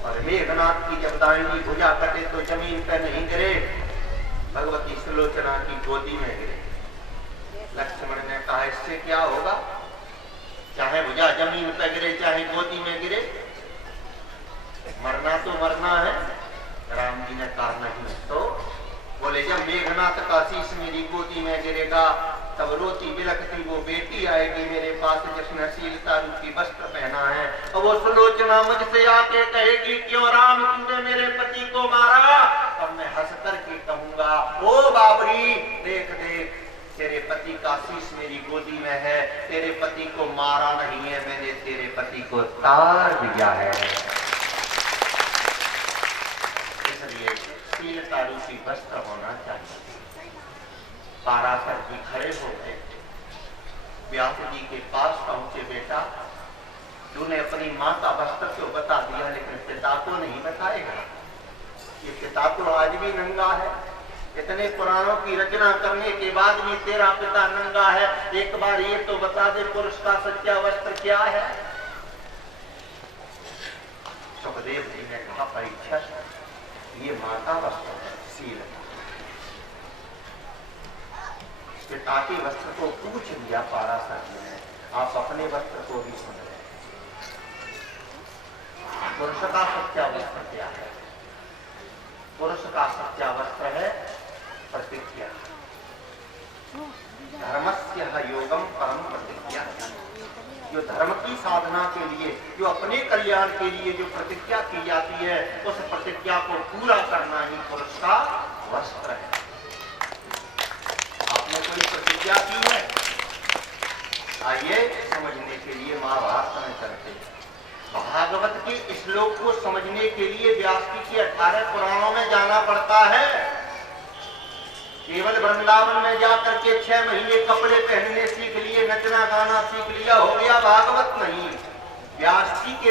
और मेघनाथ की जब दाहिनी भुजा कटे तो जमीन पर नहीं गिरे, भगवती सुलोचना की गोदी में गिरे। लक्ष्मण ने कहा इससे क्या होगा, चाहे भुजा जमीन पर गिरे चाहे गोदी में गिरे, मरना तो मरना है। राम जी ने कहा नहीं। तो बोले जब मेघनाथ का शीश मेरी गोदी में गिरेगा तब रोती बिलखती वो बेटी आएगी मेरे पास जिसने शीलता रूपी वस्त्र पहना है, और वो सुलोचना मुझसे आके कहेगी क्यों राम तुमने मेरे पति को मारा, और मैं हंस करके कहूंगा ओ बाबरी देख देख तेरे पति का शीश मेरी गोदी में है, तेरे पति को मारा नहीं है, मैंने तेरे पति को तार दिया है। इसलिए शीलता रूपी वस्त्र होना चाहिए। पाराशर जी खड़े हो गए, व्यास जी के पास पहुंचे। बेटा तूने अपनी माँ का वस्त्र तो बता दिया, लेकिन पिता को नहीं बताएगा। ये पिता तो आज भी नंगा है। इतने पुराणों की रचना करने के बाद भी तेरा पिता नंगा है। एक बार ये तो बता दे पुरुष का सच्चा वस्त्र क्या है। सुखदेव जी ने कहा परीक्षित ये माँ का वस्त्र है, शील। पिता के वस्त्र को पूछ लिया पाराशर जी ने, आप अपने वस्त्र को भी सुन रहे। पुरुष का सच्चा वस्त्र क्या है? पुरुष का सच्चा वस्त्र है प्रतिज्ञा। धर्मस्य योगम परम प्रतिज्ञा। जो धर्म की साधना के लिए, जो अपने कल्याण के लिए जो प्रतिज्ञा की जाती है, उस प्रतिज्ञा को पूरा करना ही पुरुष का वस्त्र है। आपने कोई प्रतिज्ञा की है? आइए समझने के लिए महाभारत में चलते हैं। भागवत के श्लोक को समझने के लिए व्यास जी के 18 पुराणों में जाना पड़ता है। केवल वृंदावन में जाकर के 6 महीने कपड़े पहनने सीख लिए, नचना गाना सीख लिया, हो गया भागवत नहीं। व्यास जी के